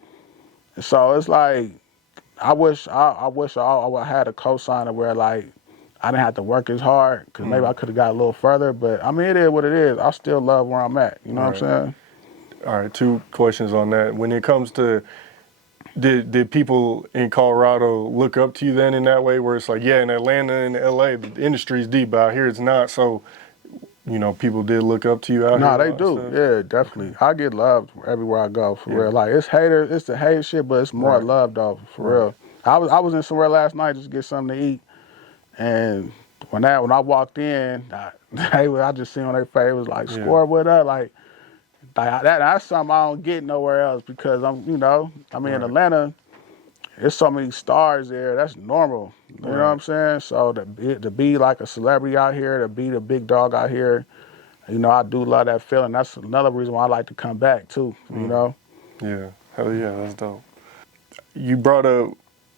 And so it's like, I wish I had a co-signer where like I didn't have to work as hard, because maybe I could have got a little further. But I mean, it is what it is. I still love where I'm at. You know what I'm saying? All right, 2 questions on that. When it comes to, did people in Colorado look up to you then in that way, where it's like, yeah, in Atlanta and LA, the industry's deep, but out here it's not. So, you know, people did look up to you out here? No, they do. Yeah, definitely. I get loved everywhere I go, for real. Like, it's the hate shit, but it's more love, though, for real. I was in somewhere last night just to get something to eat, and when I walked in, I just seen on their face, it was like, Scorp, what up? Like that's something I don't get nowhere else, because in Atlanta, there's so many stars there. That's normal. You know what I'm saying? So to be like a celebrity out here, to be the big dog out here, you know, I do love that feeling. That's another reason why I like to come back too. You know. Yeah, hell yeah, that's dope. You brought up,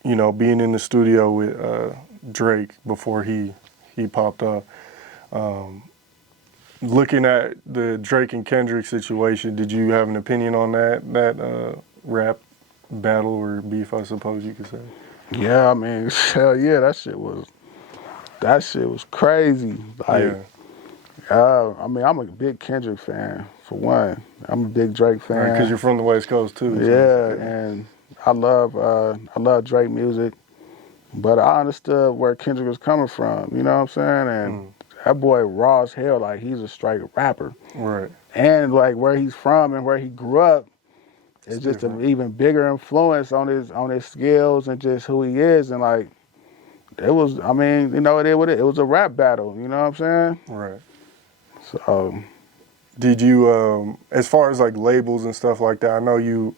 you know, being in the studio with Drake before he popped up. Looking at the Drake and Kendrick situation, did you have an opinion on that rap battle or beef, I suppose you could say? Yeah, I mean, hell yeah, that shit was crazy. Like, I mean, I'm a big Kendrick fan for one. I'm a big Drake fan. Right, because you're from the West Coast too. Yeah, so. And I love Drake music, but I understood where Kendrick was coming from. You know what I'm saying? And that boy raw as hell. Like, he's a straight rapper. Right. And like where he's from and where he grew up. It's just an even bigger influence on his skills and just who he is. And like, it was, I mean, you know, it was a rap battle, you know what I'm saying? Right. So. Did you, as far as like labels and stuff like that, I know you,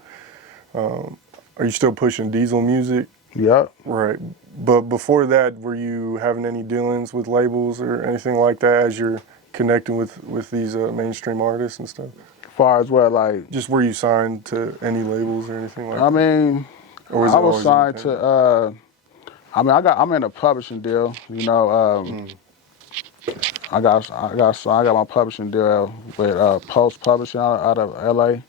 are you still pushing Dezel music? Yep. Right. But before that, were you having any dealings with labels or anything like that as you're connecting with these mainstream artists and stuff? As far as what, like? Just were you signed to any labels or anything like that? I mean, or I was signed to, I mean, I'm in a publishing deal, you know. I got my publishing deal with Post Publishing out of LA.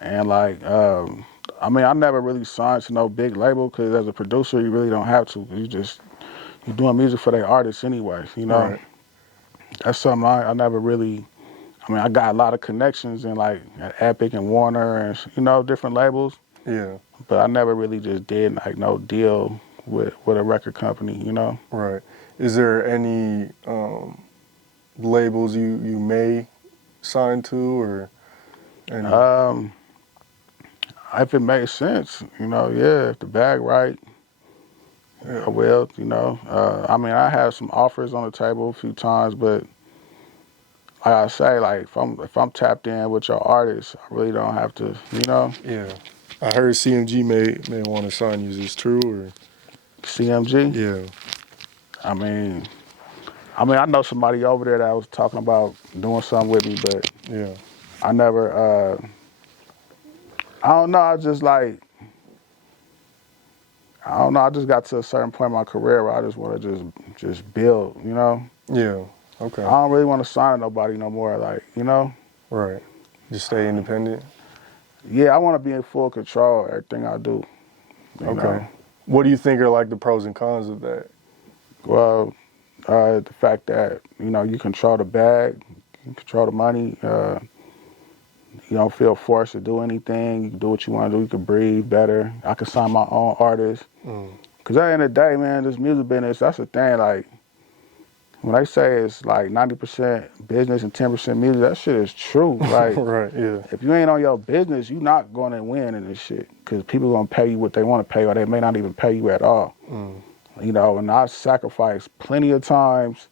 And like, I mean, I never really signed to no big label because as a producer, you really don't have to. You're doing music for their artists anyway, you know. Right. That's something I never really. I mean, I got a lot of connections in like at Epic and Warner and, you know, different labels. Yeah. But I never really just did like no deal with a record company, you know. Right. Is there any labels you may sign to or any? If it makes sense, you know, yeah, if the bag right, I will, you know. I mean, I had some offers on the table a few times, but like I say, like if I'm tapped in with your artist, I really don't have to, you know. Yeah. I heard CMG may want to sign you. Is this true or? CMG? Yeah. I mean, I know somebody over there that was talking about doing something with me, but yeah, I never. I don't know. I just like. I don't know. I just got to a certain point in my career where I just want to just build, you know. Yeah. Okay. I don't really want to sign to nobody no more, like, you know. Right. Just stay independent. Yeah, I want to be in full control of everything I do. Okay. Know? What do you think are like the pros and cons of that? Well, the fact that, you know, you control the bag, you control the money, you don't feel forced to do anything. You can do what you want to do. You can breathe better. I can sign my own artists. Because at the end of the day, man, this music business, that's the thing. Like, when they say it's like 90% business and 10% music, that shit is true. Like, right, yeah. If you ain't on your business, you're not going to win in this shit. Because people are going to pay you what they want to pay, or they may not even pay you at all. You know, and I sacrificed plenty of times,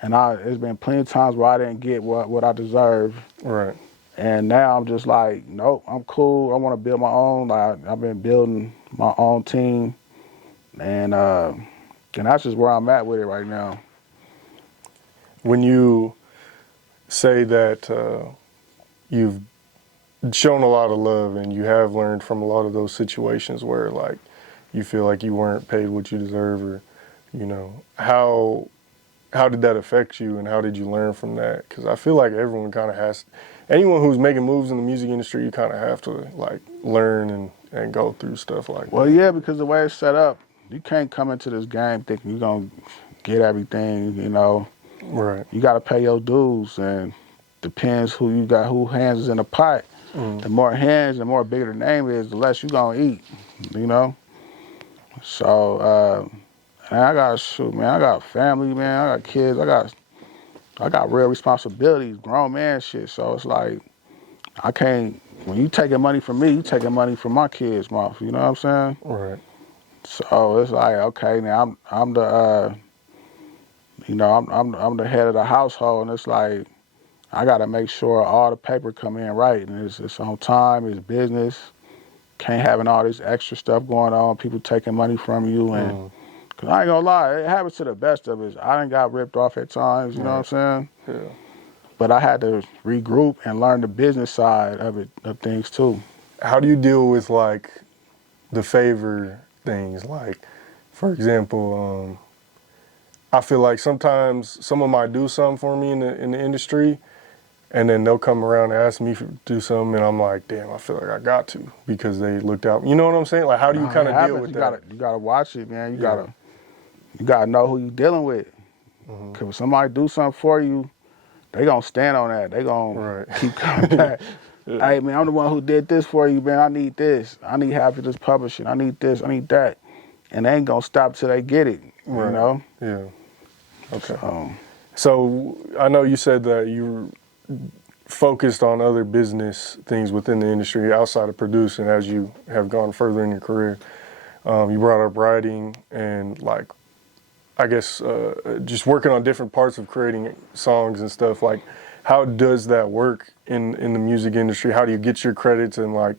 and there's been plenty of times where I didn't get what I deserve. Right. And now I'm just like, nope, I'm cool. I want to build my own. Like, I've been building my own team, and that's just where I'm at with it right now. When you say that you've shown a lot of love and you have learned from a lot of those situations where, like, you feel like you weren't paid what you deserve, or, you know, how did that affect you and how did you learn from that? Because I feel like everyone kind of has, anyone who's making moves in the music industry, you kind of have to, like, learn and go through stuff like that. Well, yeah, because the way it's set up, you can't come into this game thinking you're going to get everything, you know. Right. You got to pay your dues, and depends who you got, who hands is in the pot. The more hands, the more bigger the name is, the less you going to eat, you know. So, and I got family, man. I got kids. I got real responsibilities, grown man shit. So it's like, I can't, when you taking money from me, you taking money from my kids' mouth. You know what I'm saying? Right. So it's like, okay, now I'm the, you know, I'm the head of the household, and it's like, I got to make sure all the paper come in right, and it's on time, it's business. Can't having all this extra stuff going on, people taking money from you, and cause I ain't gonna lie, it happens to the best of us. I done got ripped off at times, you know what I'm saying? Yeah. but I had to regroup and learn the business side of things too. How do you deal with like the favor things? Like, for example, I feel like sometimes someone might do something for me in the industry, and then they'll come around and ask me to do something, and I'm like, damn, I feel like I got to because they looked out. You know what I'm saying? Like, how do you kind of deal with that? You gotta watch it, man. You gotta know who you dealing with. Cause if somebody do something for you, they gonna stand on that. They gonna keep coming back. Hey, man, I'm the one who did this for you, man. I need this. I need half of this publishing. I need this. I need that. And they ain't gonna stop till they get it. You know? Yeah. Okay. So I know you said that you focused on other business things within the industry outside of producing as you have gone further in your career. You brought up writing and like, I guess, just working on different parts of creating songs and stuff. Like, how does that work in the music industry? How do you get your credits and like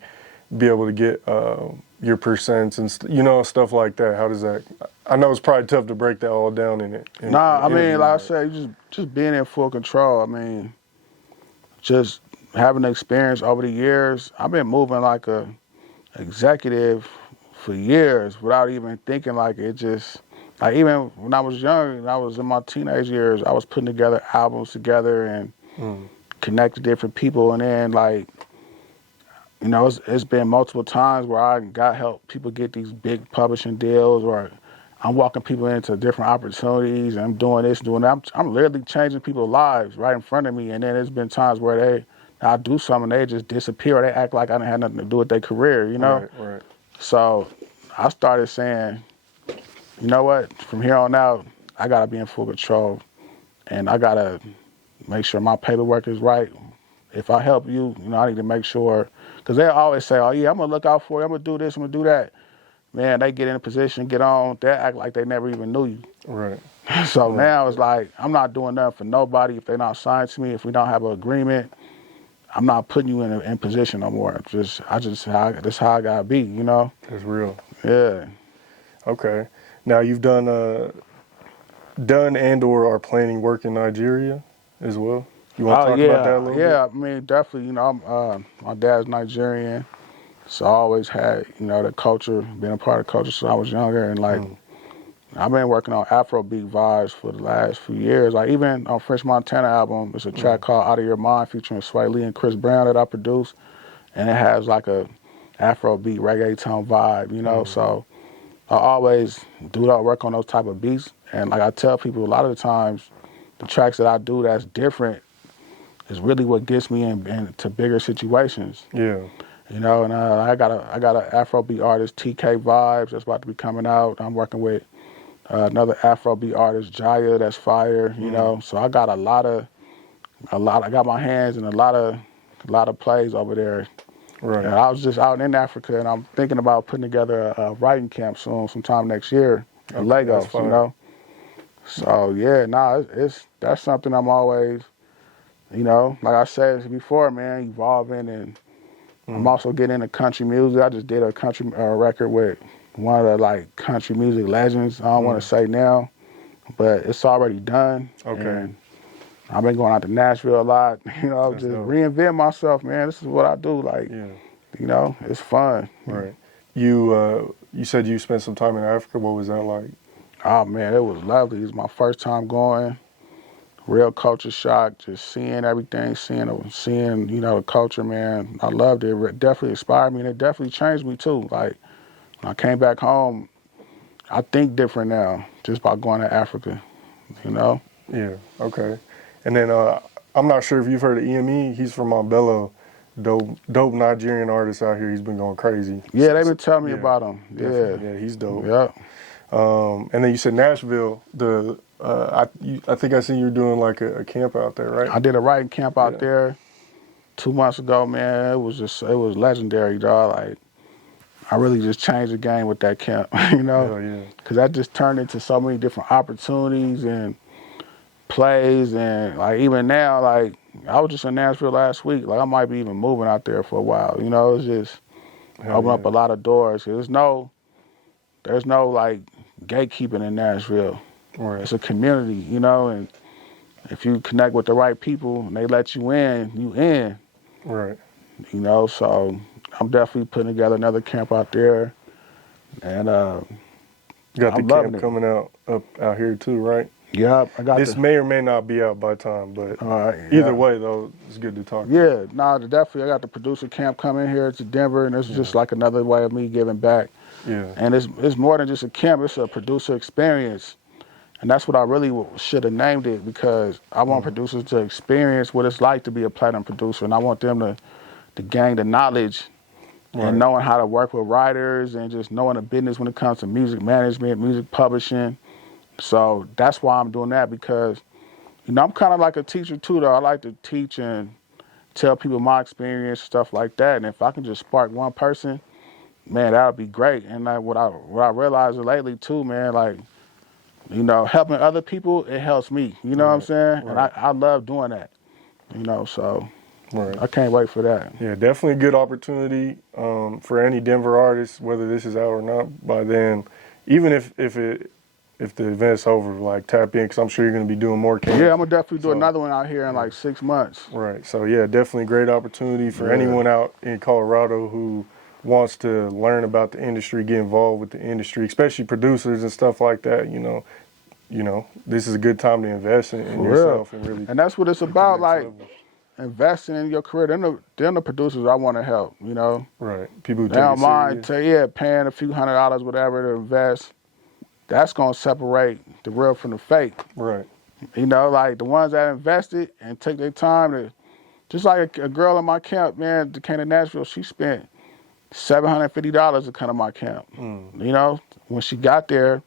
be able to get your percents and stuff like that? How does that? I know it's probably tough to break that all down in it. I mean, like I said, just being in full control. I mean, just having the experience over the years. I've been moving like a executive for years without even thinking like it. Just like even when I was young, and I was in my teenage years, I was putting together albums together and connecting different people, and then like, you know, it's been multiple times where I got help people get these big publishing deals, or I'm walking people into different opportunities, and I'm doing this, doing that. I'm literally changing people's lives right in front of me, and then there's been times where I do something, they just disappear, or they act like I didn't have nothing to do with their career, you know? Right. So I started saying, you know what, from here on out, I gotta be in full control, and I gotta make sure my paperwork is right. If I help you, you know, I need to make sure, because they always say, oh yeah, I'm gonna look out for you, I'm gonna do this, I'm gonna do that. Man, they get in a position, get on, they act like they never even knew you. Right. So now it's like, I'm not doing nothing for nobody if they're not signed to me. If we don't have an agreement, I'm not putting you in position no more. That's how I gotta be, you know? That's real. Yeah. Okay. Now you've done and or are planning work in Nigeria as well? You want to talk about that a little bit? Yeah, I mean, definitely, you know, my dad's Nigerian. So I always had, you know, the culture, being a part of the culture since I was younger. And, like, I've been working on Afrobeat vibes for the last few years. Like, even on French Montana album, there's a track called Out of Your Mind featuring Sway Lee and Chris Brown that I produced. And it has, like, a Afrobeat reggaeton vibe, you know? So I always do that work on those type of beats. And, like I tell people, a lot of the times, the tracks that I do that's different is really what gets me into bigger situations. Yeah. You know, and I got a Afrobeat artist, TK Vibes, that's about to be coming out. I'm working with another Afrobeat artist, Jaya, that's fire. You know, so I got I got my hands in a lot of plays over there. Right. And I was just out in Africa, and I'm thinking about putting together a writing camp sometime next year in Lagos. You know, so yeah, that's something I'm always, you know, like I said before, man, evolving and. I'm also getting into country music. I just did a country record with one of the like country music legends. I don't want to say now, but it's already done. Okay. And I've been going out to Nashville a lot. You know, That's just dope. Reinvent myself, man. This is what I do. Like, you know, it's fun. Right. You said you spent some time in Africa. What was that like? Oh man, it was lovely. It was my first time going. Real culture shock, just seeing everything, seeing you know, the culture, man. I loved it. It definitely inspired me, and it definitely changed me too. Like when I came back home, I think different now just by going to Africa, you know. Yeah. Okay. And then I'm not sure if you've heard of EME. He's from Bello, dope Nigerian artist out here. He's been going crazy. Yeah, they've been telling me about him. Yeah, he's dope. Yeah. And then you said Nashville. I think I seen you doing like a camp out there, right? I did a writing camp out there 2 months ago, man. It was legendary, dog. Like, I really just changed the game with that camp, you know? Hell yeah. Because that just turned into so many different opportunities and plays, and like even now, like I was just in Nashville last week. Like I might be even moving out there for a while, you know? It's just open up a lot of doors. There's no like gatekeeping in Nashville. Right. It's a community, you know, and if you connect with the right people and they let you in, you in. Right. You know, so I'm definitely putting together another camp out there, and You got I'm the loving camp it. coming out here too, right? Yep, I got This may or may not be out by time, but All right, either yeah. way, though, it's good to talk. Yeah, no, definitely. I got the producer camp coming here to Denver, and it's just like another way of me giving back. Yeah. And it's more than just a camp; it's a producer experience, and that's what I really should have named it, because I want producers to experience what it's like to be a platinum producer, and I want them to gain the knowledge and knowing how to work with writers and just knowing the business when it comes to music management, music publishing. So that's why I'm doing that, because, you know, I'm kind of like a teacher too, though. I like to teach and tell people my experience, stuff like that. And if I can just spark one person, man, that would be great. And like what I realized lately too, man, like, you know, helping other people, it helps me. You know what I'm saying? And I love doing that. You know, so I can't wait for that. Yeah, definitely a good opportunity for any Denver artist, whether this is out or not by then. Even if the event's over, like tap in, because I'm sure you're going to be doing more camps. Yeah, I'm going to definitely do another one out here in like 6 months. Right. So, yeah, definitely great opportunity for anyone out in Colorado who wants to learn about the industry, get involved with the industry, especially producers and stuff like that. You know, this is a good time to invest in yourself and really. And that's what it's about, like investing in your career. They're the producers I want to help. You know. Right. People who they don't take it serious. Paying a few $100, whatever, to invest. That's gonna separate the real from the fake. Right. You know, like the ones that invested and take their time to, just like a girl in my camp, man, that came to Nashville, she spent $750 to come to my camp. You know, when she got there,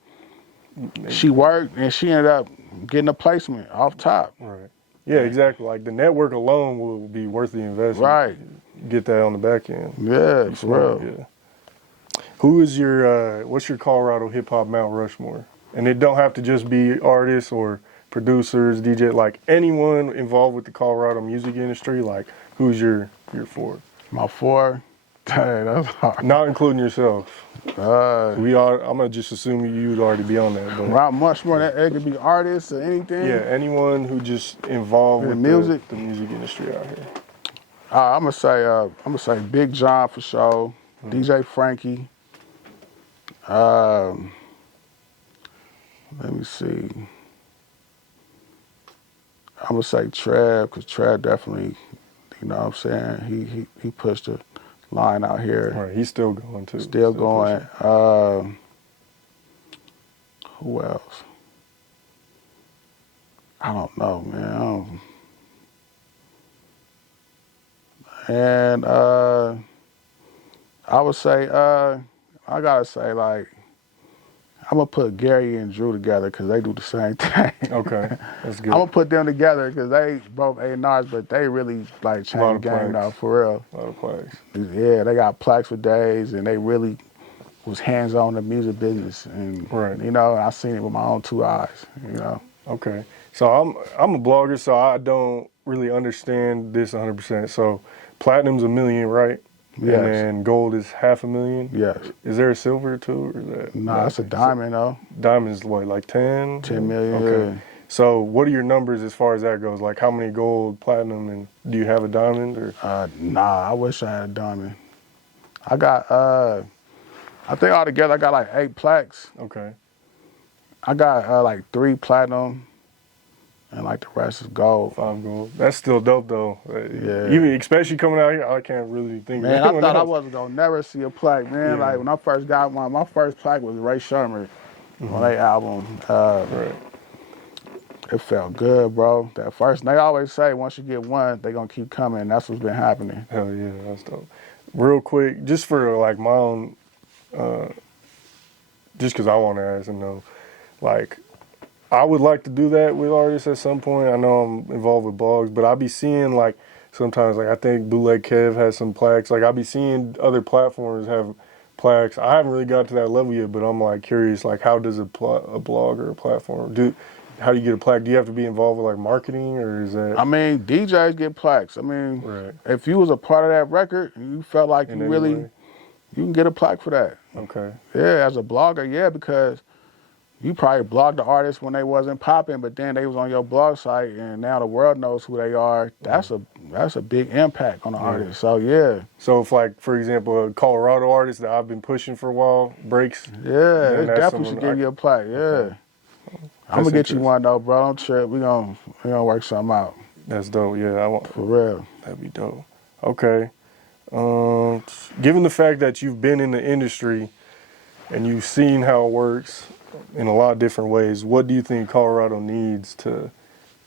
she worked and she ended up getting a placement off top. Right. Yeah, exactly. Like the network alone will be worth the investment. Right. Get that on the back end. Yeah, for real. Yeah. Who is what's your Colorado hip hop Mount Rushmore? And it don't have to just be artists or producers, DJ, like anyone involved with the Colorado music industry. Like, who's your four? My four? Dang, that's hard. Not including yourself. I'm gonna just assume you'd already be on that. But Mount Rushmore, it could be artists or anything. Yeah, anyone who just involved with music, the music industry out here. I'm gonna say Big John for sure. DJ Frankie. Let me see. I'm gonna say Trev, because Trev definitely, you know what I'm saying, he pushed the line out here. Right, he's still going too. Still going. Who else? I don't know, man. And I would say, I gotta say, like, I'm gonna put Gary and Drew together because they do the same thing. Okay, that's good. I'm gonna put them together because they both A&Rs, but they really like changed the game now, for real. A lot of plaques. Yeah, they got plaques for days, and they really was hands-on in the music business, and you know, I seen it with my own two eyes. You know. Okay, so I'm a blogger, so I don't really understand this 100%. So platinum's $1 million, right? Yes. And then gold is $500,000? Yes. Is there a silver too, or is that? Nah, it's a diamond though. Diamond's what, like 10? 10 million. Okay. Yeah. So what are your numbers as far as that goes? Like how many gold, platinum, and do you have a diamond? Or? Nah, I wish I had a diamond. I got, I think altogether I got like 8 plaques. Okay. I got like 3 platinum, and like the rest is gold. 5 gold. That's still dope though. Yeah. Even especially coming out here, I can't really think. Man, of I thought else. I wasn't gonna never see a plaque, man. Like when I first got my first plaque was Ray Sherman on their album. It felt good, bro. That first, they always say once you get one, they gonna keep coming. That's what's been happening. Hell yeah, that's dope. Real quick, just for like my own, just because I want to ask and know, like, I would like to do that with artists at some point. I know I'm involved with blogs, but I be seeing like sometimes, like I think Bootleg Kev has some plaques. Like I be seeing other platforms have plaques. I haven't really got to that level yet, but I'm like curious, like how does a blog or a platform how do you get a plaque? Do you have to be involved with like marketing, or is that? I mean, DJs get plaques. I mean, if you was a part of that record and you felt like you really, you can get a plaque for that. Okay. Yeah, as a blogger, yeah, because you probably blogged the artist when they wasn't popping, but then they was on your blog site, and now the world knows who they are. That's a big impact on the artist. So yeah. So if, like, for example, a Colorado artist that I've been pushing for a while breaks, Yeah, then it that's definitely should give you a play. Yeah. Okay. I'm gonna get you one though, bro. Don't trip. We gonna work something out. That's dope. Yeah, I want For real. That'd be dope. Okay. Given the fact that you've been in the industry and you've seen how it works in a lot of different ways, what do you think Colorado needs to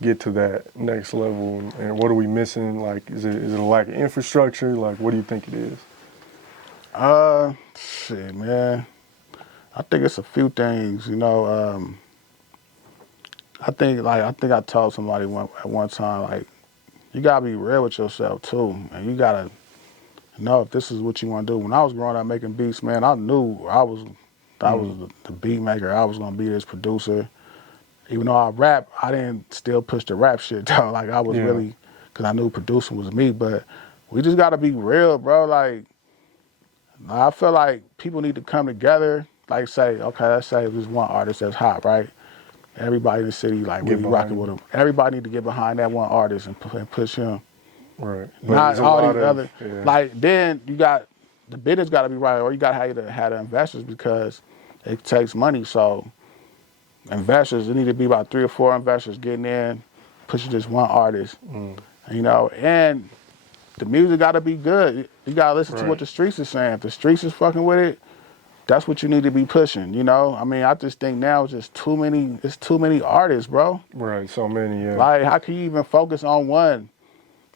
get to that next level? And what are we missing? Like, is it a lack of infrastructure? Like, what do you think it is? Shit, man. I think it's a few things, you know. I think I told somebody at one time, like, you gotta be real with yourself too, and you gotta know if this is what you want to do. When I was growing up making beats, man, I knew I was the beat maker. I was gonna be this producer. Even though I rap, I didn't still push the rap shit though. Like I was really, cause I knew producing was me. But we just gotta be real, bro. Like I feel like people need to come together. Like say, okay, let's say there's one artist that's hot, right? Everybody in the city like really rocking with him. Everybody need to get behind that one artist and push him. Right. Not all these other. Like then you got the business got to be right, or you got to have the investors because it takes money. So investors, it need to be about 3 or 4 investors getting in, pushing this one artist. You know, and the music got to be good. You got to listen to what the streets is saying. If the streets is fucking with it, that's what you need to be pushing, you know? I mean, I just think now it's just too many artists, bro. Right, so many, yeah. Like, how can you even focus on one?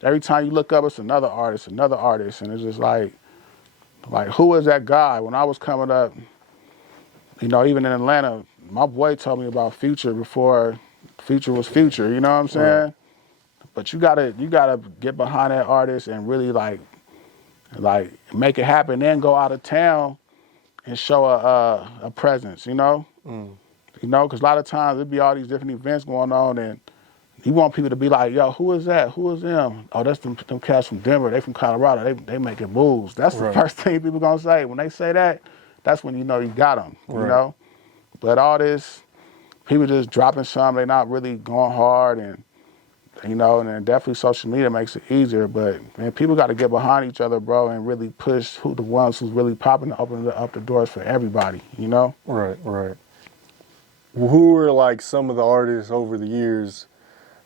Every time you look up, it's another artist, and it's just like who is that guy? When I was coming up, you know, even in Atlanta, my boy told me about Future before Future was Future, you know what I'm saying? Right. But you gotta get behind that artist and really like make it happen, then go out of town and show a presence, you know? You know, because a lot of times there'd be all these different events going on, and you want people to be like, yo, who is that? Who is them? Oh, that's them cats from Denver. They from Colorado. They making moves. That's the first thing people gonna say. When they say that, that's when you know you got them, you know? But all this, people just dropping some, they not really going hard, and you know, and then definitely social media makes it easier, but man, people got to get behind each other, bro, and really push the ones who's really popping to open up the doors for everybody, you know? Right. Who are like some of the artists over the years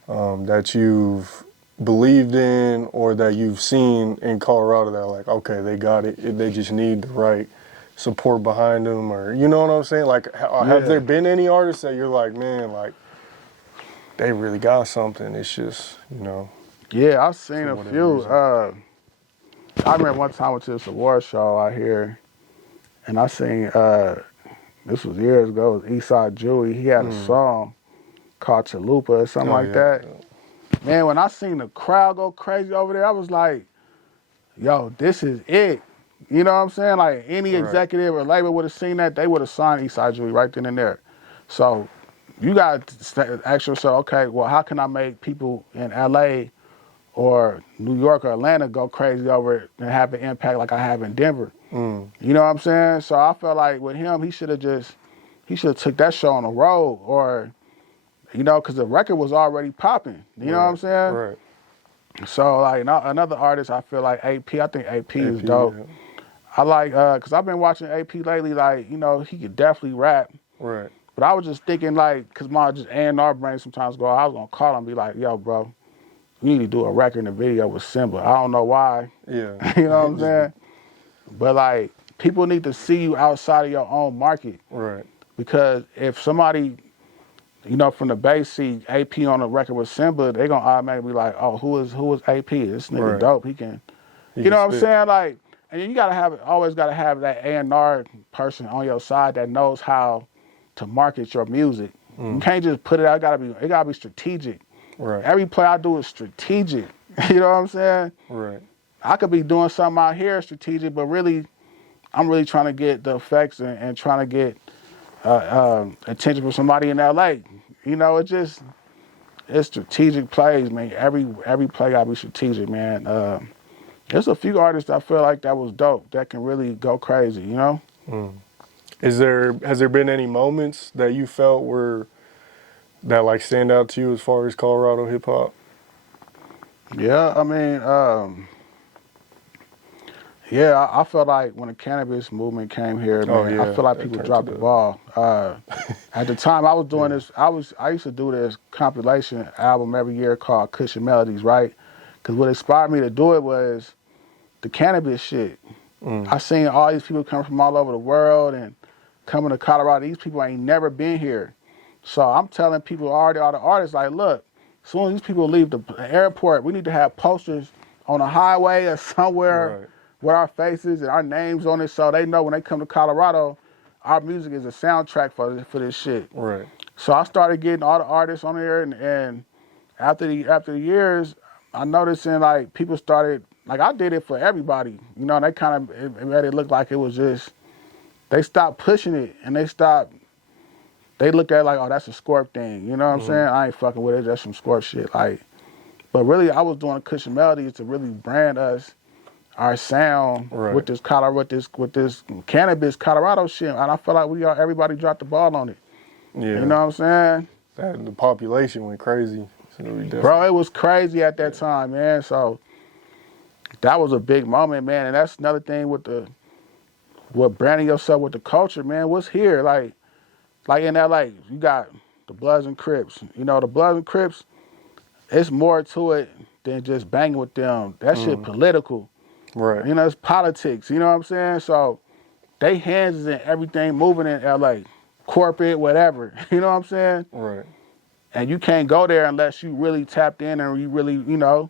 that you've believed in or that you've seen in Colorado that are like, okay, they got it, they just need the right support behind them, or you know what I'm saying? Like, have there been any artists that you're like, man, like, they really got something, it's just, you know. Yeah, I've seen a few. I remember one time I went to this award show out here, and I seen, this was years ago, it was Eastside Jewy. He had a song called Chalupa or something like that. Man, when I seen the crowd go crazy over there, I was like, yo, this is it. You know what I'm saying? Like, any executive or label would have seen that, they would have signed Eastside Jewy right then and there. So, you got to ask yourself, okay, well, how can I make people in LA or New York or Atlanta go crazy over it and have an impact like I have in Denver? You know what I'm saying? So I felt like with him, he should have took that show on the road, or, you know, because the record was already popping. You know what I'm saying? Right. So, like, another artist, I feel like AP. I think AP is dope. Yeah. I like, because I've been watching AP lately, like, you know, he could definitely rap. Right. But I was just thinking, like, because my just A&R brain sometimes go, I was going to call him and be like, yo, bro, you need to do a record and a video with Simba. I don't know why. Yeah. You know what I'm saying? But, like, people need to see you outside of your own market. Right. Because if somebody, you know, from the base see AP on a record with Simba, they're going to automatically be like, oh, who is AP? This nigga dope. He can you know what I'm saying? Like, and you always got to have that A&R person on your side that knows how to market your music. You can't just put it out. It gotta be strategic. Right. Every play I do is strategic. You know what I'm saying? Right. I could be doing something out here strategic, but really, I'm really trying to get the effects and trying to get attention from somebody in LA. You know, it's strategic plays, man. Every play gotta be strategic, man. There's a few artists I feel like that was dope that can really go crazy. You know. Has there been any moments that you felt that like stand out to you as far as Colorado hip hop? Yeah, I mean, yeah, I felt like when the cannabis movement came here, man, Oh yeah, I feel like that people turned dropped to the ball. At the time I was doing Yeah. this, I used to do this compilation album every year called Cushion Melodies, right? Because what inspired me to do it was the cannabis shit. I seen all these people come from all over the world and coming to Colorado. These people ain't never been here. So I'm telling people, all the artists, like, look, as soon as these people leave the airport, we need to have posters on a highway or somewhere Right. with our faces and our names on it so they know when they come to Colorado, our music is a soundtrack for this shit. Right. So I started getting all the artists on there, and after the years, I noticed like people started, like I did it for everybody, you know, and they kind of it made it look like it was just, they stopped pushing it and they look at it like, oh, that's a Scorp thing, you know what I'm saying? I ain't fucking with it, that's some Scorp shit, like. But really, I was doing a Cushion Melodies to really brand us, our sound, Right. with this cannabis Colorado shit, and I feel like everybody dropped the ball on it. Yeah. You know what I'm saying? The population went crazy. So we Bro, it was crazy at that time, man. So that was a big moment, man. And that's another thing with branding yourself with the culture, man. What's here? Like in LA, you got the Bloods and Crips. You know, the Bloods and Crips, it's more to it than just banging with them. That shit political. Right. You know, it's politics. You know what I'm saying? So they hands is in everything moving in LA. Corporate, whatever. You know what I'm saying? Right. And you can't go there unless you really tapped in and you really, you know,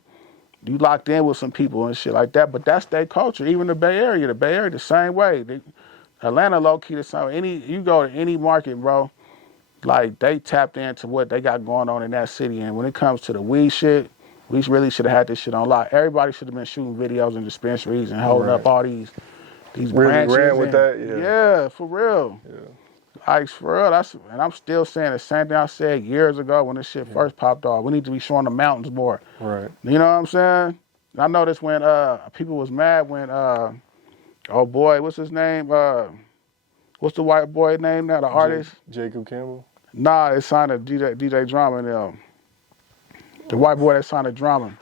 you locked in with some people and shit like that. But that's their culture. Even the Bay Area the same way. Atlanta low key the same way. You go to any market, bro, like they tapped into what they got going on in that city. And when it comes to the weed shit, we really should have had this shit on lock. Everybody should have been shooting videos in dispensaries and holding up all these really branches. ran with that, yeah. Yeah, for real. Yeah. Like, for real, and I'm still saying the same thing I said years ago when this shit first popped off. We need to be showing the mountains more. Right. You know what I'm saying? I noticed when people was mad when, oh boy, what's his name? What's the white boy name now, the artist? Jacob Campbell? Nah, they signed a DJ Drama now. The white boy that signed a Drama.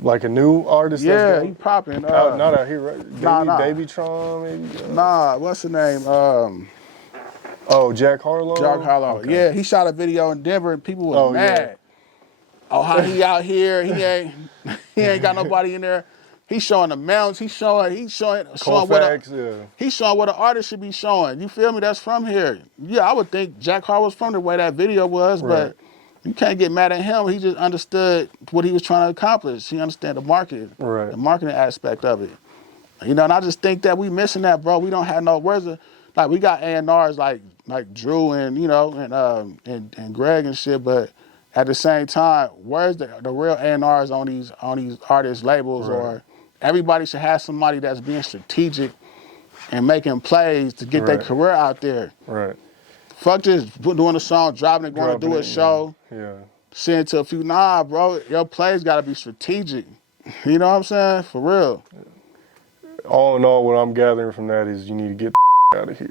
Like a new artist? Yeah, he popping. Not out here, right? Nah. Baby Tron, maybe? Nah, what's the name? Oh, Jack Harlow? Jack Harlow. Okay. Yeah, he shot a video in Denver and people was mad. Yeah. Oh, how he out here? He ain't got nobody in there. He's showing the mountains. He's showing what an artist should be showing. You feel me? That's from here. Yeah, I would think Jack Harlow's from the way that video was, but you can't get mad at him. He just understood what he was trying to accomplish. He understood the marketing aspect of it. You know, and I just think that we missing that, bro. We don't have we got A&Rs like Drew and, you know, and Greg and shit, but at the same time, where's the real A&Rs on these artist labels? Or everybody should have somebody that's being strategic and making plays to get their career out there. Right. Fuck just doing a song, dropping it, going to do a show, send it to a few. Nah, bro, your plays got to be strategic. You know what I'm saying? For real. All in all, what I'm gathering from that is you need to get the out of here.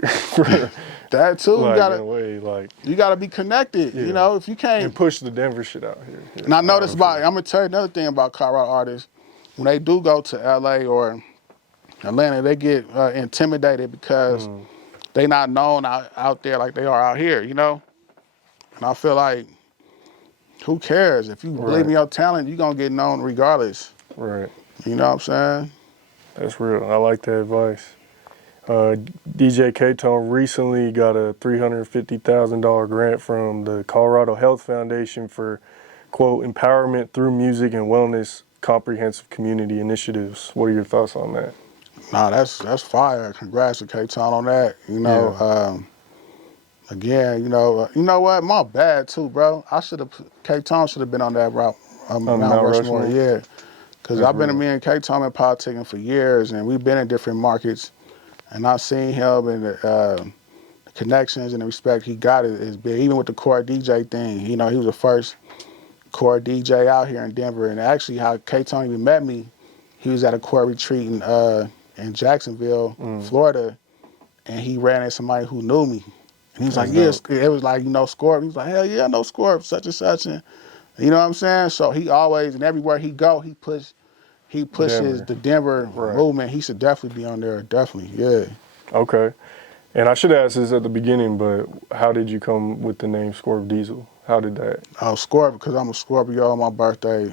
That too. Like, in a way, you gotta be connected. You know, if you can't, and push the Denver shit out here. Yeah. And I noticed I'm gonna tell you another thing about Colorado artists. When they do go to LA or Atlanta, they get intimidated because they not known out there like they are out here. You know, and I feel like, who cares? If you believe in your talent, you gonna get known regardless. Right. You know what I'm saying? That's real. I like that advice. DJ K-Tone recently got a $350,000 grant from the Colorado Health Foundation for, quote, empowerment through music and wellness comprehensive community initiatives. What are your thoughts on that? Nah, that's fire. Congrats to K-Tone on that. You know, again, you know what? My bad too, bro. K-Tone should have been on that route. Mount Rushmore, yeah. Because I've been me and K-Tone in politicking for years, and we've been in different markets. And I've seen him and the connections and the respect he got is big. Even with the core DJ thing, you know, he was the first core DJ out here in Denver. And actually, how K-Tone even met me, he was at a core retreat in Jacksonville, Florida, and he ran into somebody who knew me. And he was like, That's yeah, it was like, you know, Scorp. He was like, hell yeah, I know Scorp, such and such. And you know what I'm saying? So he always, and everywhere he go, he pushes Denver. the Denver Right. movement. He should definitely be on there, definitely, yeah. Okay. And I should ask this at the beginning, but how did you come with the name Scorp Dezel? How did that? Scorp, because I'm a Scorpio, my birthday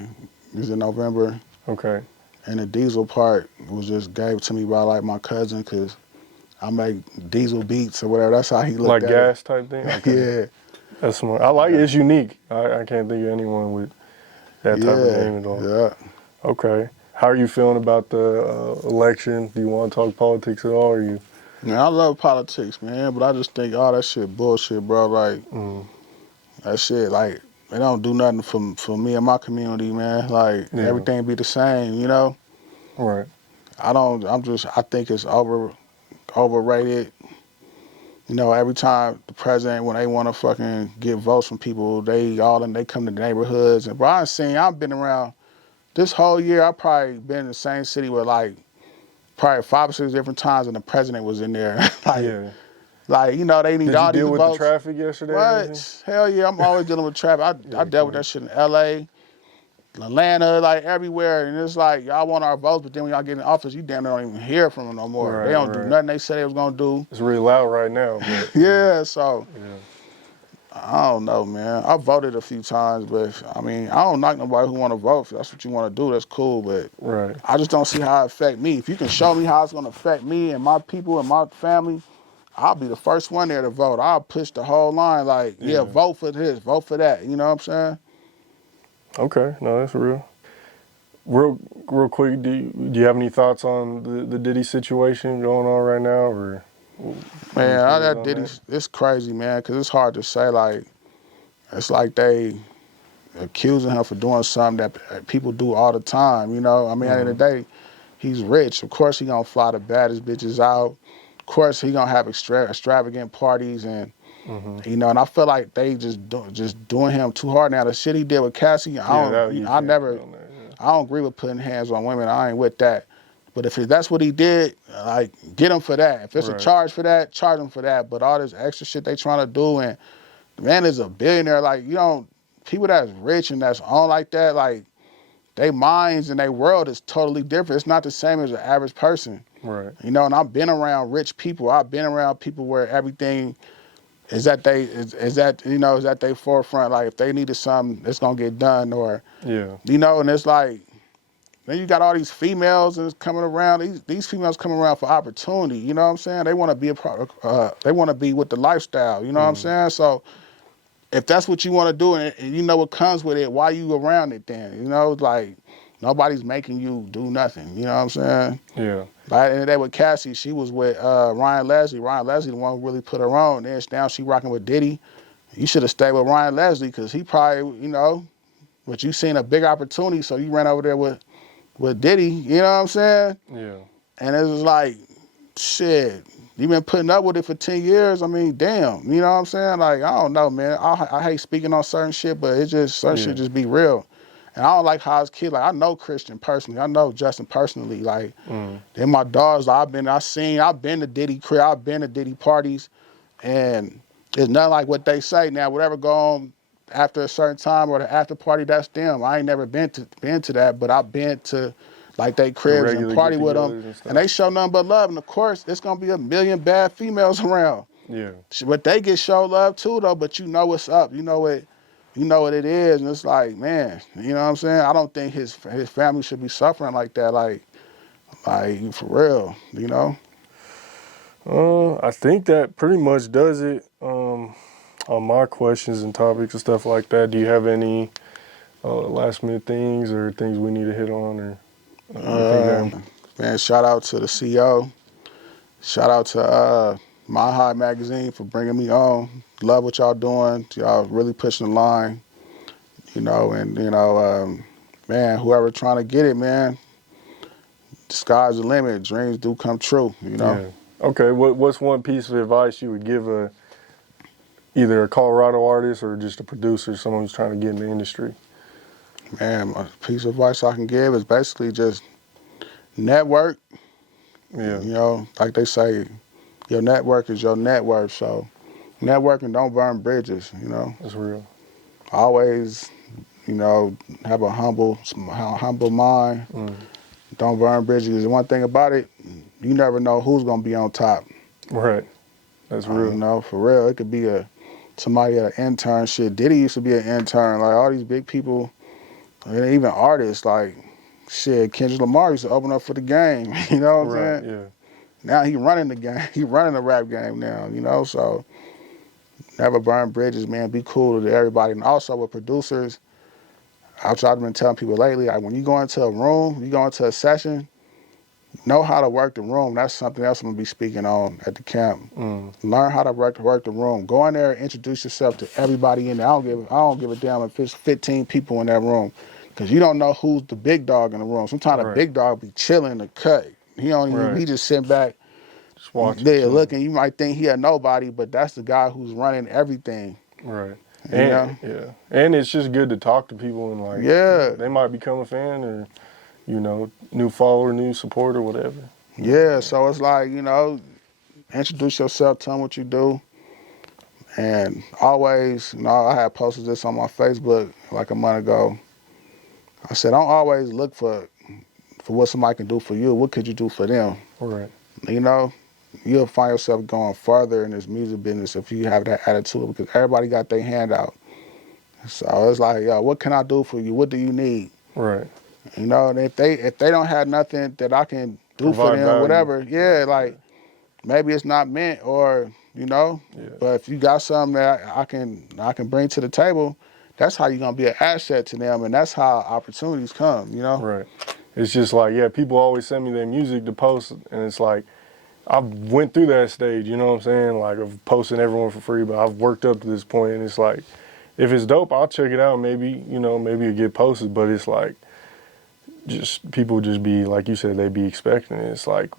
is in November. Okay. And the diesel part was just gave to me by like my cousin, because I make diesel beats or whatever. That's how he looked Like at gas type thing? it. Okay. Yeah. That's smart. I like it. It's unique. I can't think of anyone with that type of name at all. Yeah. Okay. How are you feeling about the election? Do you want to talk politics at all? Or you? Man, I love politics, man, but I just think all that shit bullshit, bro. Like, that shit, like, they don't do nothing for me and my community, man. Like, everything be the same, you know? Right. I think it's overrated. You know, every time the president, when they want to fucking get votes from people, they come to the neighborhoods. And bro, I've been around this whole year. I probably been in the same city with like probably 5 or 6 different times, and the president was in there. Like, you know, they need all these votes. Did you deal with the traffic yesterday? What? Hell yeah, I'm always dealing with traffic. I dealt with that shit in L.A., Atlanta, like everywhere, and it's like, y'all want our votes, but then when y'all get in office, you damn near don't even hear from them no more. Right, they don't do nothing they said they was gonna do. It's really loud right now. But, yeah, so I don't know, man. I voted a few times, but I mean, I don't knock nobody who want to vote. If that's what you want to do, that's cool, but I just don't see how it affect me. If you can show me how it's gonna affect me and my people and my family, I'll be the first one there to vote. I'll push the whole line, like, vote for this, vote for that. You know what I'm saying? Okay, no, that's real. Real quick, do you have any thoughts on the Diddy situation going on right now, or? Man, all that Diddy, it's crazy, man, because it's hard to say. Like, it's like they accusing him for doing something that people do all the time. You know, I mean, at the end of the day, he's rich. Of course, he gonna fly the baddest bitches out. Of course, he gonna have extravagant parties and. You know, and I feel like they just doing him too hard now. The shit he did with Cassie, I don't agree with putting hands on women. I ain't with that. But if that's what he did, like, get him for that. If it's a charge for that, charge him for that. But all this extra shit they trying to do, and the man is a billionaire. Like, you don't, people that's rich and that's on like that, like, their minds and their world is totally different. It's not the same as an average person. Right. You know, and I've been around rich people. I've been around people where everything is at their forefront. Like, if they needed something, it's gonna get done, or you know. And it's like, then you got all these females and coming around. These females coming around for opportunity. You know what I'm saying? They want to be they want to be with the lifestyle. You know what I'm saying? So if that's what you want to do, and you know what comes with it, why you around it then? You know, like, nobody's making you do nothing. You know what I'm saying? Yeah. Like, at the end of the day with Cassie, she was with Ryan Leslie. Ryan Leslie, the one who really put her on. Then now she rocking with Diddy. You should have stayed with Ryan Leslie, because he probably, you know, but you seen a big opportunity, so you ran over there with Diddy. You know what I'm saying? Yeah. And it was like, shit, you been putting up with it for 10 years. I mean, damn. You know what I'm saying? Like, I don't know, man. I hate speaking on certain shit, but it just, certain shit just be real. And I don't like how his kid, like, I know Christian personally. I know Justin personally. Like, they're my dogs. Like, I've been to Diddy crib. I've been to Diddy parties. And it's nothing like what they say. Now, whatever go on after a certain time or the after party, that's them. I ain't never been to that, but I've been to, like, they cribs and party with them. And they show nothing but love. And, of course, it's going to be a million bad females around. Yeah. But they get show love, too, though. But you know what's up. You know it. You know what it is, and it's like, man, you know what I'm saying? I don't think his family should be suffering like that, like for real, you know? I think that pretty much does it on my questions and topics and stuff like that. Do you have any last minute things or things we need to hit on? Or man, shout out to the CEO. Shout out to My High Magazine for bringing me on. Love what y'all doing. Y'all really pushing the line, you know, and, you know, man, whoever trying to get it, man, the sky's the limit. Dreams do come true, you know? Yeah. Okay, what's one piece of advice you would give either a Colorado artist or just a producer, someone who's trying to get in the industry? Man, a piece of advice I can give is basically just network. Yeah. You know, like they say, Your network is your net worth. So networking, don't burn bridges, you know. That's real. Always, you know, have a humble mind. Don't burn bridges. The one thing about it, you never know who's gonna be on top. Right. That's real. You know, for real. It could be somebody at an intern. Shit, Diddy used to be an intern. Like all these big people, and even artists. Like shit, Kendrick Lamar used to open up for the game. You know what I'm saying? Yeah. Now he running the game. He running the rap game now. You know, so never burn bridges, man. Be cool to everybody, and also with producers. I've been telling people lately, like when you go into a room, you go into a session, know how to work the room. That's something else I'm gonna be speaking on at the camp. Learn how to work the room. Go in there and introduce yourself to everybody in there. I don't give a damn if it's 15 people in that room, because you don't know who's the big dog in the room. Sometimes the big dog be chilling the cut. He don't even, he just sitting back, just watching, there looking. You might think he a nobody, but that's the guy who's running everything. Right. And and it's just good to talk to people and like they might become a fan or, you know, new follower, new supporter, whatever. Yeah, so it's like, you know, introduce yourself, tell them what you do. And always, you know, I had posted this on my Facebook like a month ago. I said, don't always look for what somebody can do for you. What could you do for them? Right. You know, you'll find yourself going further in this music business if you have that attitude, because everybody got their hand out. So it's like, yo, what can I do for you? What do you need? Right. You know, and if they don't have nothing that I can do Provide for them, value. whatever, like maybe it's not meant, or you know. But if you got something that I can bring to the table, that's how you're gonna be an asset to them, and that's how opportunities come. You know. Right. It's just like, people always send me their music to post, and it's like, I went through that stage, you know what I'm saying? Like, of posting everyone for free, but I've worked up to this point, and it's like, if it's dope, I'll check it out. Maybe, you know, maybe it get posted, but it's like, just people just be, like you said, they be expecting it. It's like,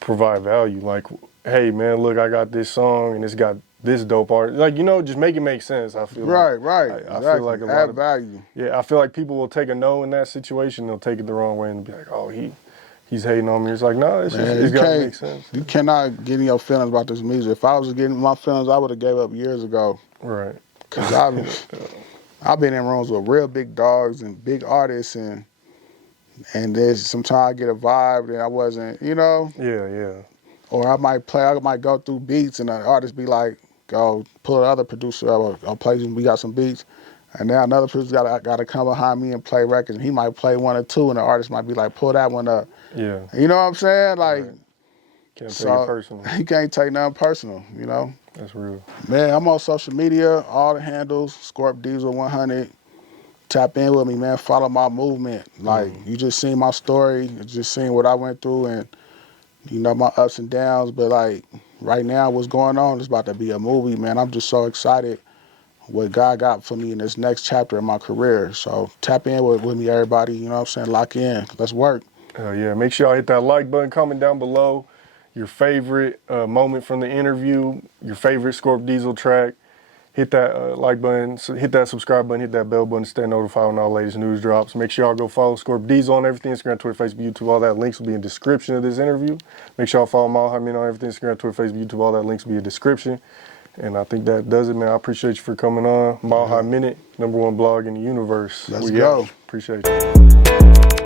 provide value. Like, hey, man, look, I got this song, and it's got this dope art. Like, you know, just make it make sense, I feel like. Right. I feel like a lot of value. Yeah, I feel like people will take a no in that situation. They'll take it the wrong way and be like, oh, he's hating on me. It's like, no, it's got to make sense. You cannot get in your feelings about this music. If I was getting my feelings, I would have gave up years ago. Right. Because I've been in rooms with real big dogs and big artists, and there's sometimes I get a vibe that I wasn't, you know? Yeah. Or I might go through beats and the artist be like, go pull the other producer up or play, we got some beats. And now another producer got to come behind me and play records, and he might play one or two, and the artist might be like, pull that one up. Yeah. You know what I'm saying? Like, can't take it personal. He can't take nothing personal, you know? That's real. Man, I'm on social media, all the handles, Scorp Dezel 100. Tap in with me, man. Follow my movement. Like, you just seen my story, you just seen what I went through, and, you know, my ups and downs. But, like, right now, what's going on is about to be a movie, man. I'm just so excited what God got for me in this next chapter in my career. So tap in with me, everybody. You know what I'm saying? Lock in. Let's work. Yeah. Make sure y'all hit that like button. Comment down below your favorite moment from the interview, your favorite Scorp Dezel track. Hit that like button, hit that subscribe button, hit that bell button to stay notified when all the latest news drops. Make sure y'all go follow Scorp Dezel on everything, Instagram, Twitter, Facebook, YouTube. All that links will be in the description of this interview. Make sure y'all follow Mile Minute on everything, Instagram, Twitter, Facebook, YouTube. All that links will be in the description. And I think that does it, man. I appreciate you for coming on. Mile Minute, #1 blog in the universe. Let's go. Appreciate you.